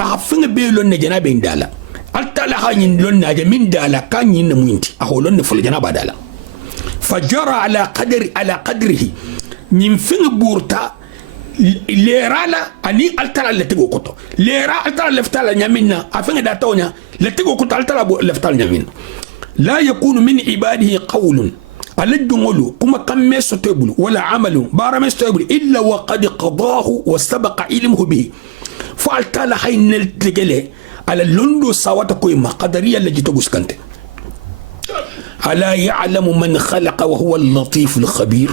أعرفنا بيلون جناب دالا علت لا حين لون من دالا كان ينموينتي أهو لون فل جناب دالا فجرى على قدره نمفن بورتا ليرا لا اني الترا لتيغو كوتو ليرا الترا لفتال نيامينا افين داتونيا لتيغو كوتو الترا لفتال نيامين لا يكون من عباده قول الدغولو كما كم سوتبل ولا عمل بارمس تبل الا وقد قضاه وسبق علمه به فالتلا حين التجله على اللندو ساوات كويما قدريه اللي جيتو كانت ألا يعلم من خلق وهو اللطيف الخبير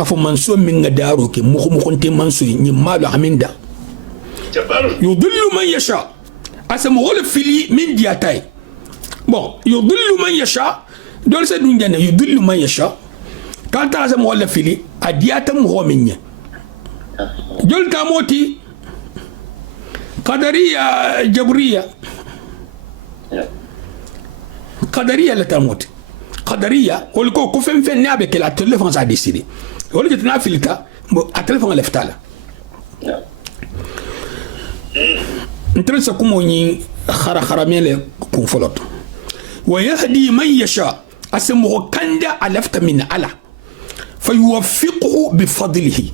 أفو منسو من داروك مخنت منسو يمالو حميندا يضل من يشاء أسم غلب فيلي من دياتاي بون يضل من يشاء دول سدون جانا يضل من يشاء كانت أسم غلب فيلي أدياتا مغومينيا جول تاموتي قدرية جبرية قدرية لا تموت قدرية ولكو كفن فين نابك لا تلفون سا ديسيدي ولكو تنافلتا التلفون لفتالا انترسا كوموني خرا ميل كون فلوت ويهدي من يشاء اسمه كندا الفت من على فيوفقه بفضله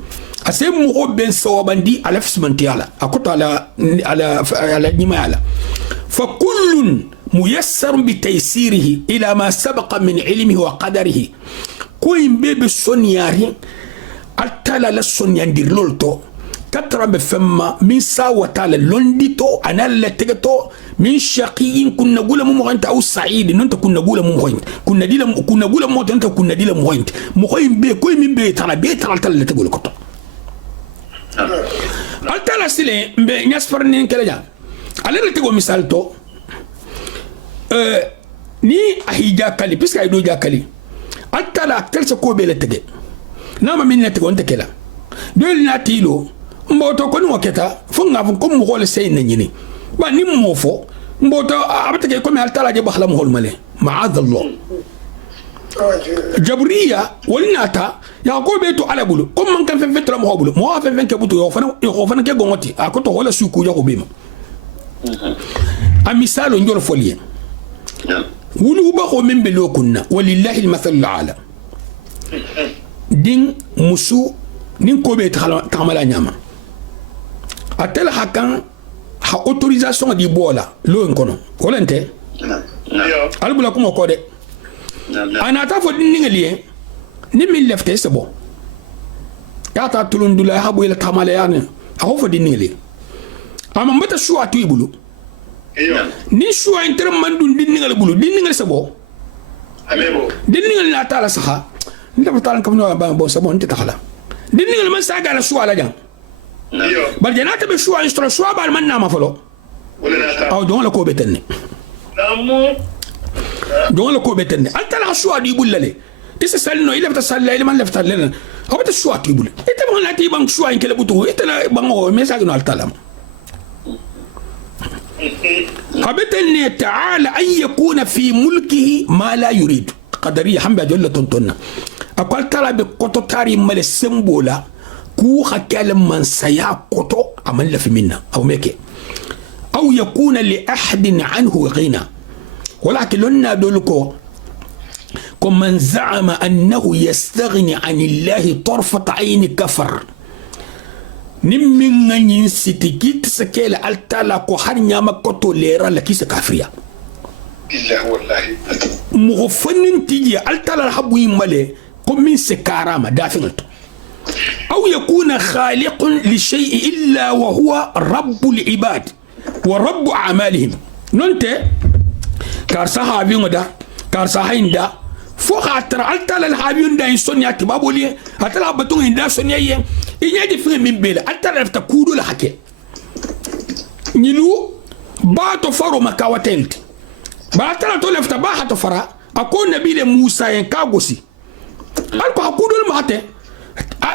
اسمه بن صوابندي الف سمنتيالا اكوت على نيمالا فكل ميسر بتيسيره إلى ما سبق من علمه وقدره كوين بيبي السونياري التالا للسونيان دي لولتو كترا بفما من ساوة تالا لونديتو أنا لتغتو من شقي كنا نقول مغنت أو سعيد ننت كنا نقول مغنت كنا نقول موت ننت كنا ديلا مغنت مغين بي كوين من بي تالا التالا لتقول كتو التالا سيلي نياسفرنين كلا على لتقول مثالتو ni ahija kali piska ido ja kali atala telsa ko bele tege nama min nete gonte kela dol na tilo mboto ko no keta funga fun ko mo gole sey nanyini ba ni mo fo mboto abatege ko mi altala je bakhla mo hol male ma'ad allah jabriya walnata ya ko be to ala bulu ko man kan fen fetra mo bulu mo fen fen ke butu yo fana ke gongoti akoto wala suku ya ko bima amisalo njor folie ولو بخو من بلوكنا ولله المثل الأعلى دين مسو دين كوبي تعمل نعمة أتلا حكان ها autorisation دي بولا لو إنكونو ولا أنت ألو بلا كم أقول أنا أتعرف دين نيجي نمي لفتة سبو يا تطلون دولا هابو إلى تعمل يعني أهو فدين نيجي أما متى شو أتوي بلو ni shuwa intere mandun dinningal bulu dinningal sabo amebo dinningal na tala saha nda batalan kam no ba bo sabo nti takhala dinningal man saga la shuwa la jang bal janata be shuwa instro shuwa bal man na ma folo aw don la ko betenne namu don la ko betenne al tala shuwa di bullale isa salno ila bata salla ila man lafta lena aw bata shuwa ti bul ita mo na ti bang shuwa inkele butu ita la bango me saga no al tala أبتني تعالى أن يكون في ملكه ما لا يريد قدرية حمد جل تنتنا أقول ترى بقطو تاري مال السمبولا كوخا كلام من سيا قطو عمل في منا أو ميكي أو يكون لأحد عنه غنى ولكن لنا دولكو كمن زعم أنه يستغني عن الله طرفة عين كفر نمين نين ستيكيت سكيل التالا كو حر نياما كوتو ليرا لكيس كافريا بالله والله مغفنن تيجي التالا الحبو يمالي كمين سكارama دافنت أو يكون خالق لشيء إلا وهو رب العباد ورب أعمالهم ننتي كارسا هابيون دا كارسا هين دا فوق التالا الهابيون دا يسونيا تبابولي التالا بطون دا سونيا إني دي فين من بيلا أنت عرفت كودو لحكي نيلو باتو فرو مكاوتنت باتلا تو لفتا باحتو فرا أكون نبي موسى ينكاغوسي ألكو هكودو المحتة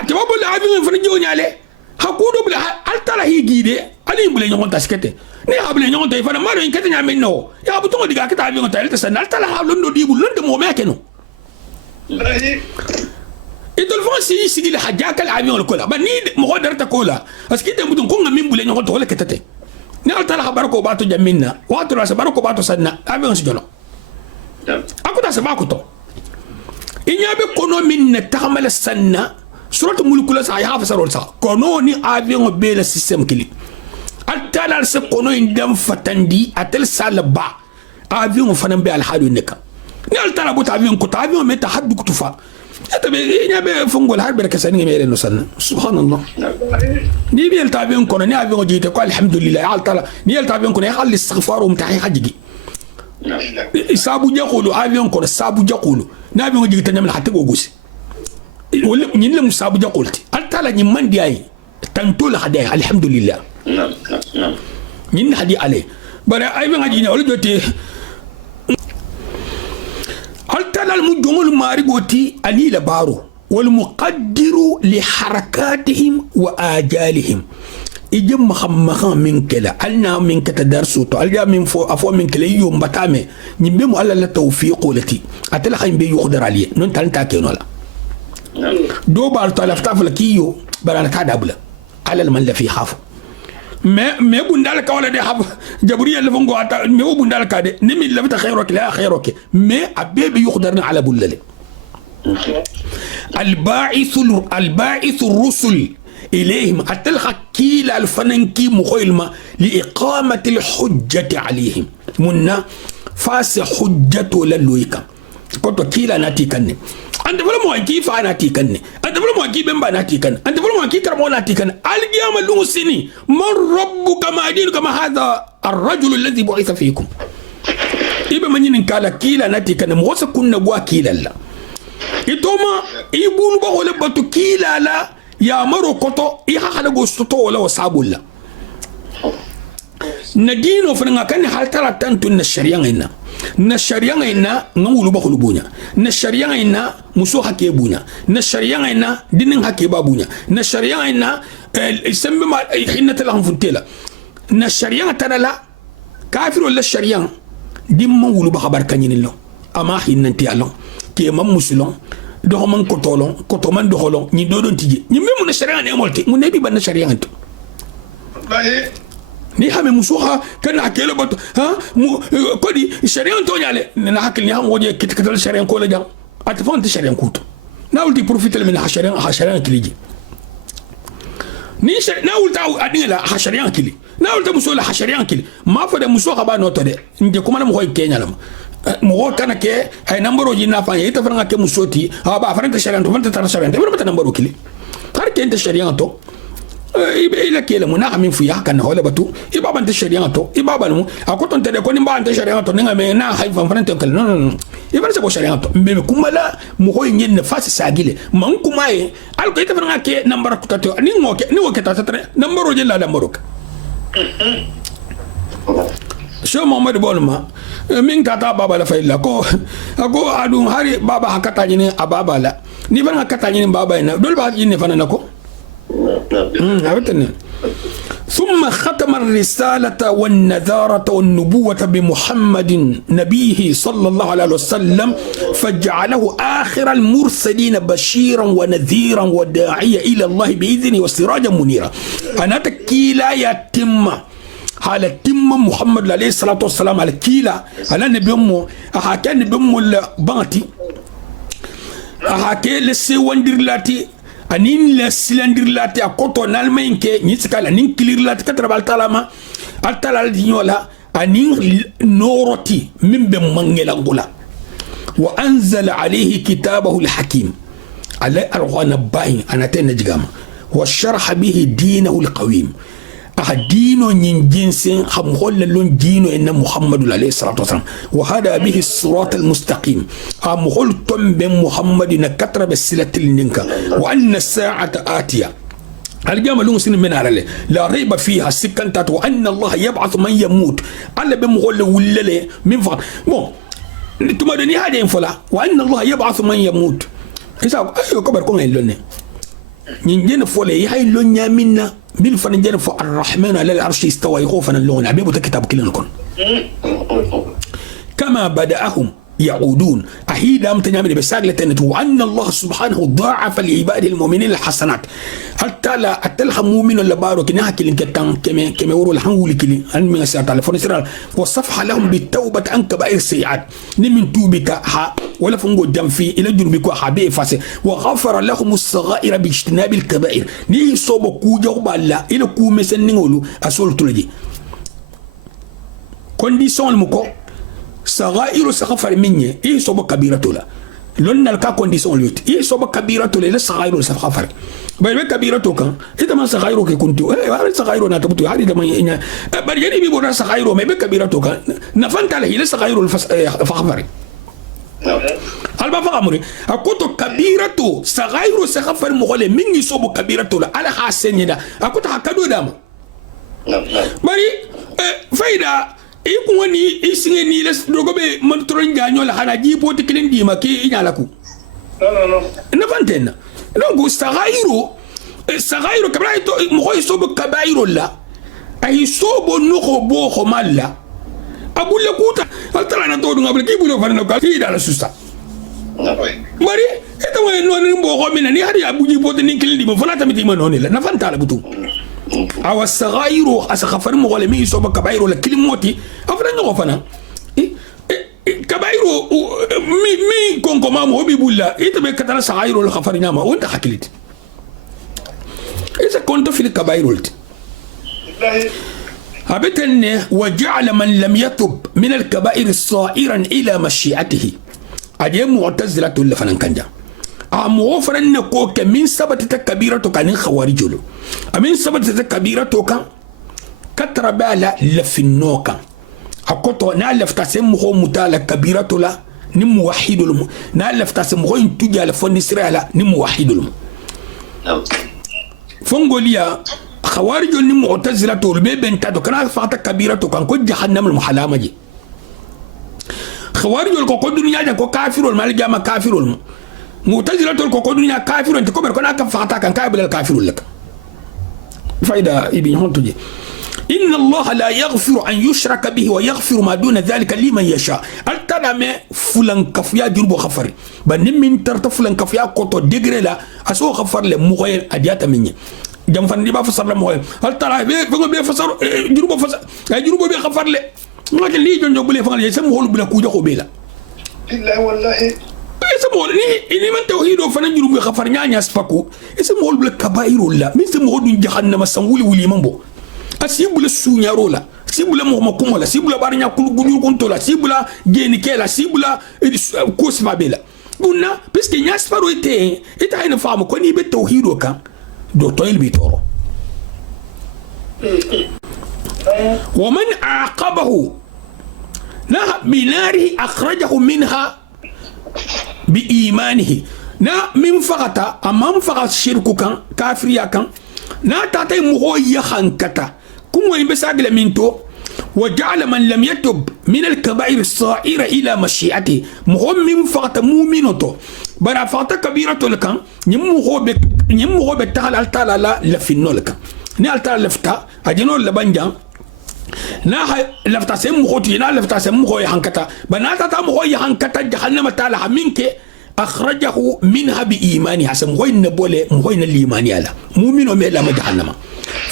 تبابو لعبين فرنجوني عليه هكودو بلا ألتلا هي جيدي ألي بلا نيون تسكتي ني بلا نيون تيفانا مارو ينكتن يعمل نو يا بطون ديغا كتا عبين تايلتا سنة ألتلا هابلون ديبو لند موميكنو idol fo si sigi la hajja kal avion ko la ba ni mo darta ko la parce que dem ko ngam bule nyon to wala ketete ni alta la barako bato jaminna wa to la barako bato sanna avion si jono akuta sa bakuto inya be kono min tamal sanna surat mulk la sa ya fa sarol sa kono ni avion be le système kili alta la se kono indam fatandi atel salba avion fanan be al hadu neka ni alta la bota avion ko ta avion meta haddu kutufa يا فنقول هاي بركة سنين ميري نصلنا سبحان الله نبي التابعين كنا نبي نجيت قال الحمد لله على طلا نبي التابعين كنا يخلي الاستغفار ومتاعي حجي سابو جاقولو أبيون كنا سابو جاقولو نبي نجيت نعمل حتى جوجوس ولا نيلم سابو جاقولتي على طلا نيمان دياي تنتول هدايا الحمد لله نين هدي عليه برا أبيون هجينا ولا جوتي التلا المجمل مارغوتي أني لبارو والمقدر لحركاتهم وآجالهم إجم مخمخا من كلا ألنا من كتدرسو ألنا من أفو من كلا يوم بتامي نبيمو على التوفيق التي أتلا خاين بي يقدر عليه نون تلنتا كينو لا دو بالطلا فتافل كيو برانا كادابلا على المن في خافو mais bundalaka wala de hab jabriya le fongo ata me bundalaka de nimi labta khairuka la khairuka mais abebi yuqdarna ala bullale الباعث الرسل إليهم حتى الحكيل الفننكي مخيلما لإقامة الحجة عليهم منا فاس حجة للويكا كنت كيلا ناتي كني أنت فلما وانكي فاناتي كني أنت فلما وانكي بمبا ناتي كني أنت فلما وانكي كرمو ناتي كني القيام اللوسيني من ربك ما دينك ما هذا الرجل الذي بعث فيكم إبا من ينكالا كيلا ناتي كني موسى كنا بوا كيلا لا إتوما إبون بغول باتو كيلا لا يا مرو كوتو إيها خلا غوستو ولا وصابو لا ندينو فرنغا كان حالتلا تانتو نشريان هنا نشريان هنا نقولوا بخلو بونا نشريان هنا مسو حكي بونا نشريان هنا دينن حكي بابونا نشريان هنا يسمى ما حين تلهم فنتلا نشريان ترى لا كافر ولا الشريان ديم نقولوا بخبر كنين الله أما حين ننتي الله كي ما مسلم دوما كتولون كتومان دخلون ني دودون تيجي ني ميمو نشريان يمولتي من نبي بنا شريان انتو ni hame musuha kana akelo bato ha kodi sharian to nyale na hakil ni ham woje kitikatal sharian ko la jam atfont sharian kuto na ulti profiter min sharian kiliji ni na ulta adila sharian kili na ulta musola sharian kili ma fa de musoha ba noto de nje kuma mo koy kenya lam mo kana ke hay nambaro ji na fa yita fa ke musoti ha ba fa sharian to fanta sharian de ba nambaro kili har ke ente sharian to إلى كيلا منا من فيها كان هولا بتو يبقى أنت الشريعة تو يبقى بنو أكون أنت تقول نبغى أنت الشريعة تو نعم منا هاي فنفرنت كل نو يبقى نسبة الشريعة تو بكم لا مهوي ين نفاس ساجيله ما أنكم أي ألو كيت فرنا كي نمبر كتاتو نيو كتاتو نمبر وجه لا نمبرك شو محمد بولما من كتا بابا لا فيلا كو أكو أدون هاري بابا هكتا جيني أبابا لا نيفنا هكتا جيني بابا هنا دول بعد جيني فنا نكو أبتني ثم ختم الرسالة والنذارة والنبوة بمحمد نبيه صلى الله عليه وسلم فجعله آخر المرسلين بشيرا ونذيرا وداعيا إلى الله بإذنه وسراجا منيرا. أنا تكيلا يتم على تم محمد عليه الصلاة والسلام على كيلا على نبي أمه أحكي نبي أمه البانتي أحكي لسي وندر لاتي anin la silandir lati akoto nalmain ke nyiskala nin kilir lati katrabal talama altalal dinyola anin noroti min be mangela ngula wa anzala alayhi kitabahu alhakim ala arghana bayin anatena jigama wa sharha bihi dinahu alqawim dino نين جنسين خمخول لون دينو إن محمد عليه الصلاة والسلام وهذا به الصراط المستقيم خمخول تم بين محمد نكتر بالسلة النينكا وأن الساعة آتية الجامع لون سن من على لا ريب فيها سكنتات وأن الله يبعث من يموت على بمغول ولا من فضل بون تمدني هذا ينفلا وأن الله يبعث من يموت إذا أيوة كبر كون اللون نين فولي هاي اللون يامنا بالفن جرف الرحمن على العرش استوى يخوفنا اللون عبيبو تكتب كلنا كون كما بدأهم يعودون أهيد أم تنعمل بساقلة وأن الله سبحانه ضاعف لعباده المؤمنين الحسنات حتى لا أتلها مؤمن ولا بارو كنها كلين كتان كما يورو الحنول كلين أن من السيارة على فنسرال وصفح لهم بالتوبة عن كبائر السيئات نمن توبك ها ولا فنقو جنفي إلى جنوبك حبيب فاسي وغفر لهم الصغائر باجتناب الكبائر ني صوب كوجا وبالا إلى كو مسن نقولوا أسول تلجي كونديسيون المكو صغائر سخفر مني إيه صوب كبيرة لا لون نلقى كونديسيون ليوت إيه صوب كبيرة لا صغائر سخفر بل كبيرة كان إذا ما صغائر كنتو هذا صغائر ناتبتو هذه ما إني بل يعني بيبغى صغائر ما بكبيرة كان نفنت عليه لا صغائر الفخفر هل بفهم أمري أكوتو كبيرة صغائر سخفر مغلى مني صوب كبيرة لا على حسني لا أكوتو هكذا دام بري فايدة ikunwani isinge ni les dogobe montoron ganyo la hana jipo tikilin di maki inyalaku no na fantena donc sagairu kabra ito mo isobo kabairu la ay sobo no ko bo ko malla abulle kuta altara na to ngable ki bulo fanno ka fi dala susta mari eto mo no ni bo ko mina ni hari abuji bo ni kilin di mo fala tamiti mo non la na fantala butu أو الصغائر أسخفر مغلمي صوب كبائر ولا كلموتي أفرنا غفنا كبائر مي كون كمام هو بيقولا إنت بكتر صغائر ولا خفرنا ما وأنت حكيت إذا كنت في الكبائر قلت أبتن وجعل من لم يتب من الكبائر صائرا إلى مشيئته أجيب معتزلة ولا فنان كنجا أموفرن كوك من سبت كبيرة كان خوارج له أمين سبت كبيرة كان كتر بالا لفنوكا أكتو نالف تسمه متالا كبيرة لا نم وحيد له نالف تسمه إن تجعل فنسرع لا نم وحيد له فنقوليا خوارج نم معتزلة البيبن تادو كان فاتا كبيرة كان كل جهنم المحلامة جي خوارج الكوكو دنيا كو كافر والمالجا ما كافر معتزلة الكوكو دنيا كافر انت كبر كنا كفاتا كان كابل الكافر لك فايدة ابن هونتجي إن الله لا يغفر أن يشرك به ويغفر ما دون ذلك لمن يشاء التنام فلان كفيا جنب خفر بنم من ترت فلان كفيا كوتو دغري لا اسو خفر له مغير ادياتا مني جام فان دي با فسر لا مغير الترا بي فسر جنب فسر جنب بي خفر له ما لي جون بلي فان يسم هول بلا كوجا خو بلا بالله والله اسمول ني من توحيد فان جنب خفر نيا سفكو اسمول بلا كبائر لا من سمول جهنم سنولي ولي منبو asibula sunyaro la sibula mo komo la sibula barinya kulu gudul konto la sibula geni kela sibula kosma bela bunna parce que nyas faro ite ina famo ko ni be tawhido kan do toyil bi toro wa man aqabahu la binari akhrajahu minha bi imanihi na min faqata amam faqat shirku kan kafriya kan na tatay mo ya hankata كم وين بساقل منتو وجعل من لم يتب من الكبائر الصائرة إلى مشيئته مهم من فقط مؤمنته برا فقط كبيرة لك نمو هو بتحل التالا لا لفنو لك ni alta lefta ajino la banjang na lefta sem mo to na lefta sem mo ya hankata banata ta mo ya hankata jahannama taala minke akhrajahu minha bi imani hasam hoyna bole hoyna limani ala mu'minu me la jahannama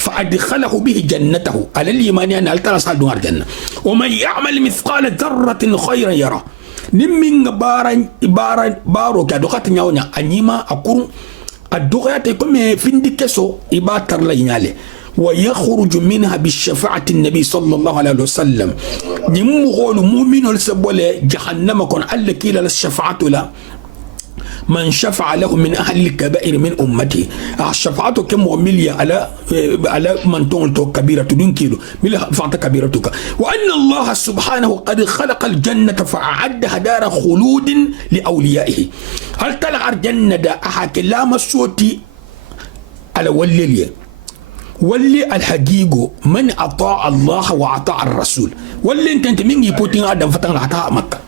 fa adkhalahu bihi jannatahu ala limani an alta sal dunar janna wa man ya'mal mithqala dharratin khayran yara nimmin baro ka dokat nyawnya anyima akuru adduqati comme findi keso ibatar la nyale ويخرج منها بالشفاعة النبي صلى الله عليه وسلم نمغول مؤمن السبولة جهنم كون على كيلا الشفاعة لا من شفع له من أهل الكبائر من أمته الشفاعة كم ومليا على من تونتو كبيرة دون كيلو مليا فعت كبيرتك وأن الله سبحانه قد خلق الجنة فأعدها دار خلود لأوليائه هل تلع الجنة دا أحاك لا مسوتي على ولي واللي الحقيقة من أطاع الله وأطاع الرسول واللي انت من يبوتين آدم فتن عطاء مكة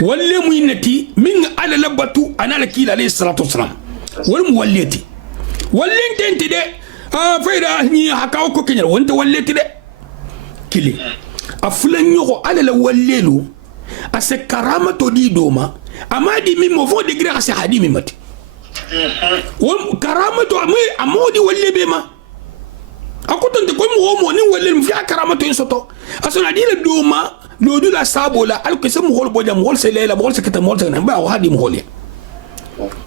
واللي مينتي من على لبتو أنا لكيل عليه الصلاة والسلام والموليتي واللي انت ده فيدا هني حكاوكو كنير وانت وليتي ده كلي أفلان يغو على لوليلو أسي كرامتو دي دوما أما دي من مفو دي غير أسي حدي ممتي كرامته أمودي ولا بما أكون تقول مؤمن ولا مفيها كرامته ينصتو أصلا دي الدوما لو دولا سابولا الكسم مغول بوجا مغول سليلا مغول سكتا مغول سكتا بقى وهذه مغوليا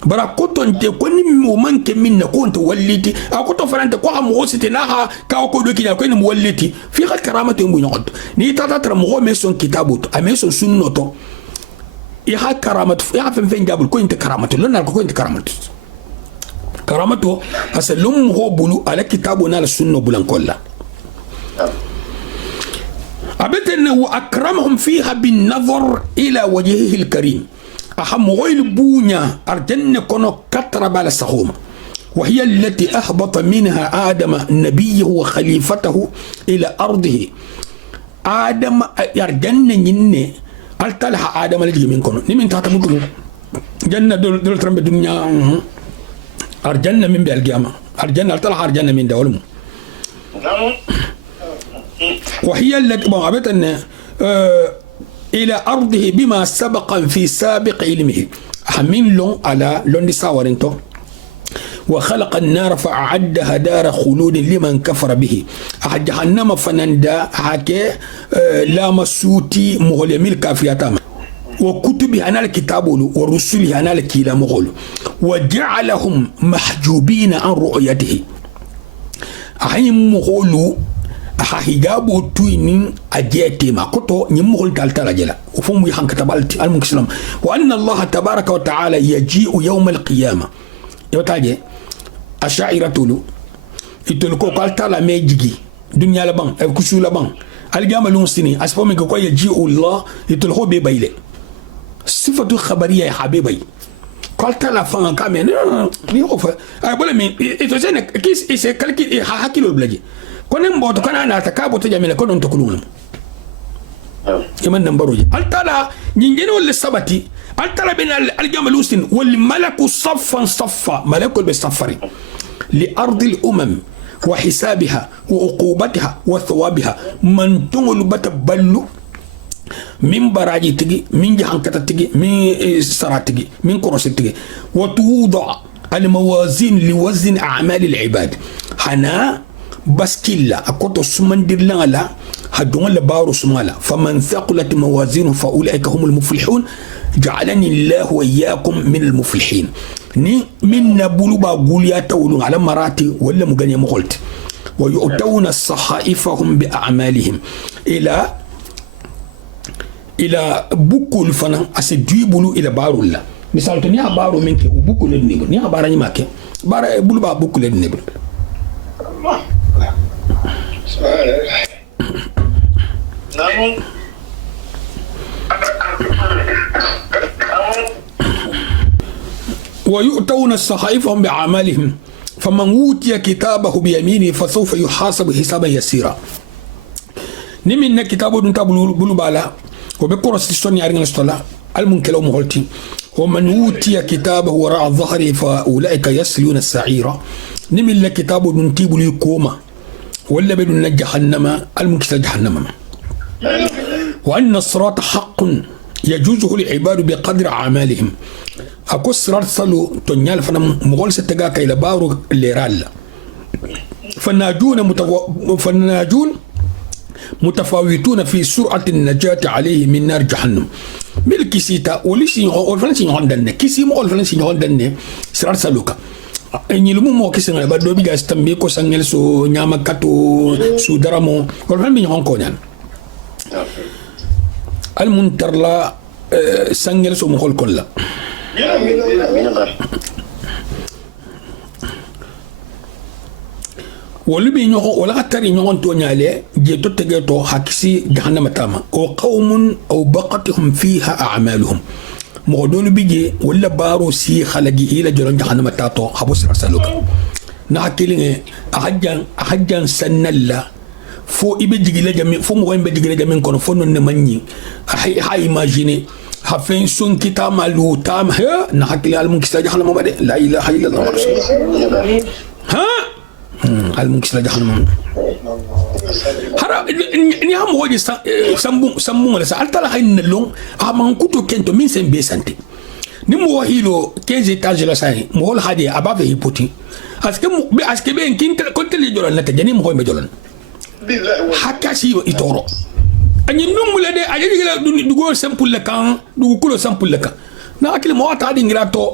برا كنت تكون مؤمن كمين نكون توليتي أكون تفرنت كوها مغول ستناها كاوكو دوكي نكون موليتي في غير كرامته يمكن يقعد نيتا ترى مغول ميسون كتابوت أميسون سنوتو يها كرامته يها فين جابل كوين كرامته لنا كوين كرامته كرامته أسلم هو بلو على كتابنا السنة بلان كلها أبدا وأكرمهم فيها بالنظر إلى وجهه الكريم أهم غير بونيا أرجن كونو كترب على السخومة وهي التي أهبط منها آدم نبيه وخليفته إلى أرضه آدم يرجن يني ألتلها آدم الذي منكم نمين تعتمدون جنة دول ترمب الدنيا أرجنا من بالقيامة أرجنا طلع أرجنا من دولهم وهي التي بعبت أن إلى أرضه بما سبق في سابق علمه حمين لون على لون ساورنتو وخلق النار فأعدها دار خلود لمن كفر به جهنم فنندا حكي لا مسوتي مغلم الكافياتام وكتبه أنا الكتاب ورسله أنا الكلام مغول وجعلهم محجوبين عن رؤيته أحيان مغولو أحيجابو توينين أجيتي ما كتو نمغول تالتالا وفهم يحن كتبالتي المكسلم وأن الله تبارك وتعالى يجيء يوم القيامة يوتاجي أشاعر تولو يتلقوا قالتالا ميجيجي دنيا لبان كسو لبان القيامة لونسيني أسفومي كو يجيء الله يتلقوا بيبايلي صفة خبرية يا حبيبي قالت لا فان كامل نيوفا أقول من إتوزين كيس إيش كلكي حكي له بلاجي كنا نبغى كنا أنا أتكابو تجمع كنا نتكلمون يمن نمبروجي قالت لا نيجي ولا السبتي قالت لا بين الجملوسين والملك صفا صفا ملك بالصفري لأرض الأمم وحسابها وعقوبتها وثوابها من تنقل بتبلو من براجي تجي من جهنكتا تجي من سرا تجي من كروس تجي وتوضع الموازين لوزن أعمال العباد هنا بسكيلا أكوتو سمندر لا هدون لبارو سمالا فمن ثقلت موازينه فأولئك هم المفلحون جعلني الله وإياكم من المفلحين ني من نبولو باقوليات ولون على مراتي ولا مغني مغلت ويؤتون صحائفهم بأعمالهم إلى بوكو الفنا أسدوي بلو إلى بارو الله مثال تنيا بارو منك وبوكو للنبل نيا باراني ماك بارا بلو با بوكو للنبل ويؤتون الصحائفهم بأعمالهم فمن أوتي كتابه بيمينه فسوف يحاسب حسابا يسيرا نمين كتابه نتا بلو بالا وبكورة ستوني أرين الستولا المنكلو مهولتي ومن أوتي كتابه وراء ظهره فأولئك يصلون السعيرة نمل كتابه ننتيب لي كوما ولا بدون جهنم المكسر جهنم وأن الصراط حق يجوزه العباد بقدر أعمالهم أكو صراط صلو تنيال فنا مغول ستجاك إلى بارو الليرال فالناجون متفاوتون في سرعة النجاة عليه من نار جهنم ملكي سيتا وليسي والفلانسي يهندن كيسي مو الفلانسي يهندن صراط سلوكا ñi lu mo kisi ngal ba do bi gas tambi ko sangel so nyama kato su daramo wal fam bi ñon ko ñan al muntarla sangel so mo xol kon la wolu bi ñoo wala tari ñoo to ñale je to tege to hakisi jahannama tama o qaumun aw baqatuhum fiha a'maluhum mo dolu bije wala baro si khalagi ila joron jahannama tato habu sarasaluka na hakilinge ahajjan sanalla fo ibe jigile jami fo mo wembe jigile jami kono fo non ne manni ha imagine ha fen son kita malu tam ha na hakili al munkisa jahannama bade la ilaha illallah ha al munkisa jahannama hara ni ham woji sambu wala sa altala hayna long aman kuto kento min sen be santé ni mo hilo 15 étages la say mo hol hadi abave hipoti aske be en kinta ko tele jolan la tajani mo be jolan hakka si itoro ani numule de aji la du go simple le kan du kulo simple le kan na akili mo ata di ngrato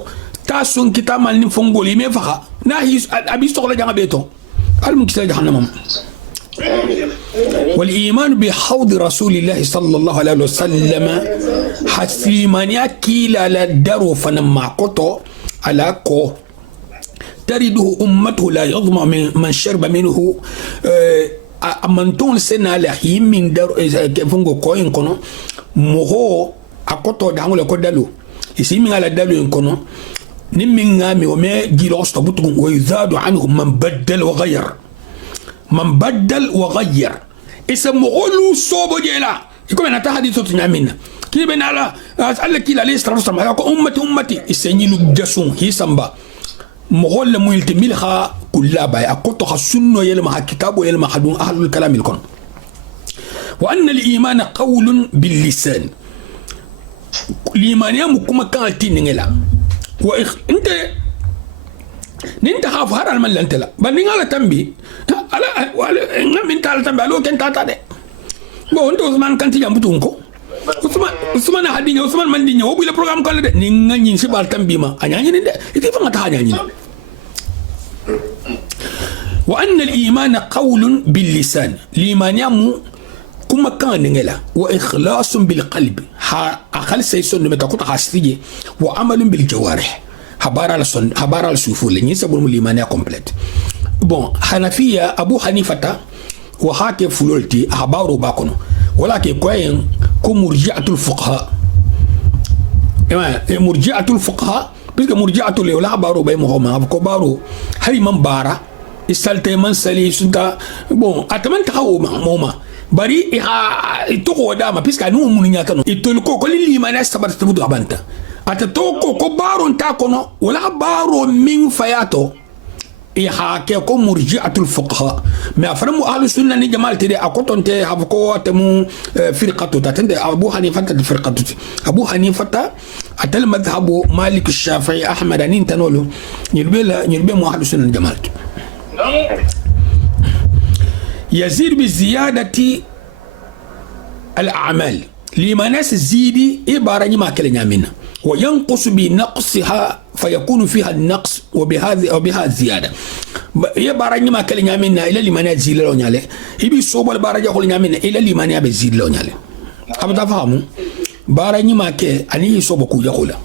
ta son kita mal ni fongoli me faxa na hi abi soxla janga beto al munkisa jahannam والإيمان بحوض رسول الله صلى الله عليه وسلم حسيمان يكيل على الدرو فنما قطو على كو ترده أمته لا يظمع من شرب منه أمنتون سنة لحيم من درو فنغو كوين كونو مهو أقطو دعمو لكو دلو يسيمين على دلو ينكونو نمين غامي وما جيلو أستبطكم ويزاد عنه من بدل وغير من بدل وغير اسم غلو صوبو جيلا يكون انا تحدي صوت نعمنا كي بين على اسالك كي ليس رسم امتي اسنيلو جسون هي سامبا مغول مولتي ملخا كلها باي اكوتو خسنو يلما كتابو يلما حدون اهل الكلام الكون وان الايمان قول باللسان الايمان يا مكما كان تينغلا انت ننت خاف هر المال انت لا بنين على تنبي على من تعال تنبي لو كنت تعال بو انت عثمان كان تيجي بتونكو عثمان حدين عثمان من دين هو بيلا بروجرام قال ده نين نين سبال تنبي ما اني نين ده يتي فما تاني وان الايمان قول باللسان الايمان يمو كما كان نغلا واخلاص بالقلب اخلص يسون متى كنت حاسيه وعمل بالجوارح habara la sufu le nyisa bul limania complète bon hanafiya abu hanifata wa hake fulolti habaru bakono wala ke koyen ko murji'atul fuqaha murji'atul fuqaha puisque murji'atul wala habaru bay mohoma ko baro hay man bara isalte man sali sunta bon ataman tawo moma bari to ko dama puisque anu mun nyakano itol ko limania sabat tabudu abanta ata toko ko baro nta kono wala baro min fayato hake ko murji'atul fuqaha ma aframu ahlus sunna ni jamal tede akotonte habko atamu firqatu tatende abu hanifa ta firqatu abu hanifa ta atal madhhabu malik الشافعي احمد ان تنولو نيربي مو اهل السنه الجمال يزيد بزياده الاعمال لما ناس زيدي عباره ما كل نيامنا وينقص بنقصها فيكون فيها النقص وبها الزياده يبارني ما كل نيامنا الى لمن يزيد لو نياله يبي صوب البارجه كل نيامنا الى لمن يزيد لو نياله ابدا فهموا بارني ما كي اني صوب كوجا كولا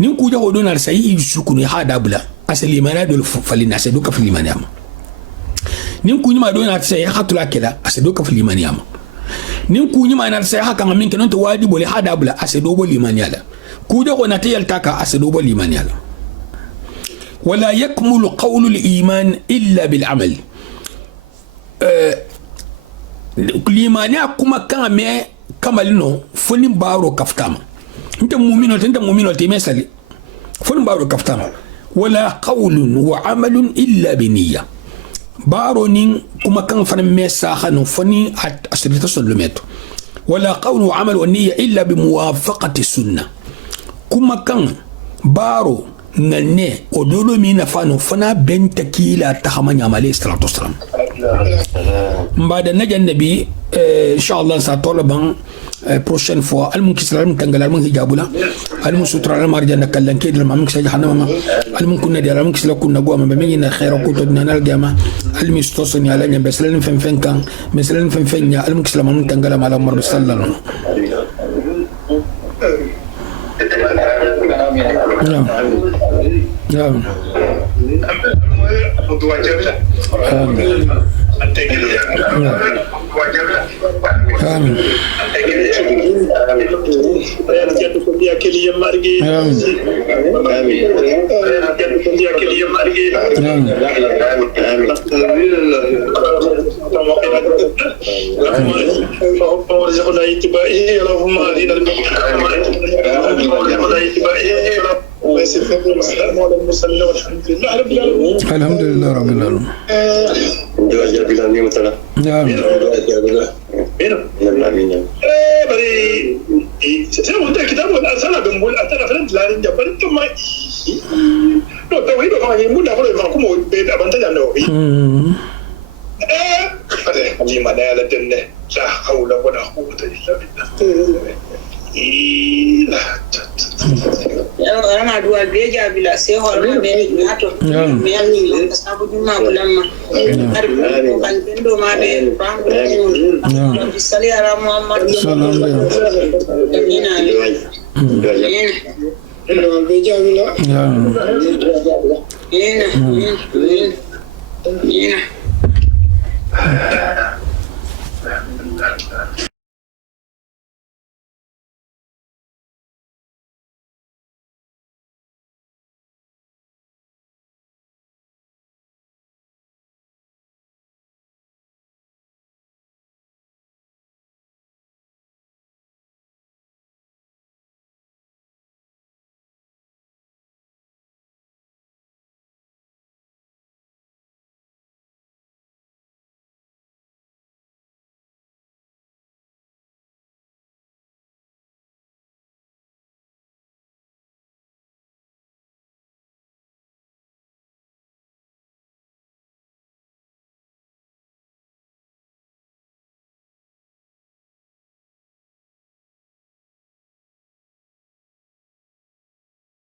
نين كوجا ودون سي يسكن هذا بلا اصل لمن دول فلنا سدوك في لمن يام نين كوني ما دون سي خطلا كلا اسدوك في لمن يام نين كوني ما نار سي حكا من كنت وادي بولي هذا بلا اسدوب لمن يالا كوجا ونتيل تاكا اسدوب لمن يالا ولا يكمل قول الإيمان إلا بالعمل الإيمان كما كان كمالنو فني بارو كفتام انت مؤمن مثلي فلن بارو كفتان ولا قول وعمل الا بنيه بارو نين كما كان فن مسا خنو فني اسرت سلمت ولا قول وعمل والنيه الا بموافقه السنه كما كان بارو نني ودولو مين فانو فنا بنت كيلا تخمن عليه الصلاه والسلام بعد نجا النبي ان شاء الله ساتولبان prochaine fois almun kisra almun tangala almun hijabula almun sutra almun marjana kallan ke dal mamun kisa jahannama almun kunna dal almun kisla kunna go amma bemina khaira ko to dina algama almi stosni ala nya beslan fen kan meslan fen nya almun kisla mamun tangala mala umar sallallahu نعم الحمد لله رب العالمين Orang dua gereja bila sehol meni atau meni sabu juma ulama ada bukan tendo made bang disali ara Muhammad sallallahu alaihi wasallam gereja bila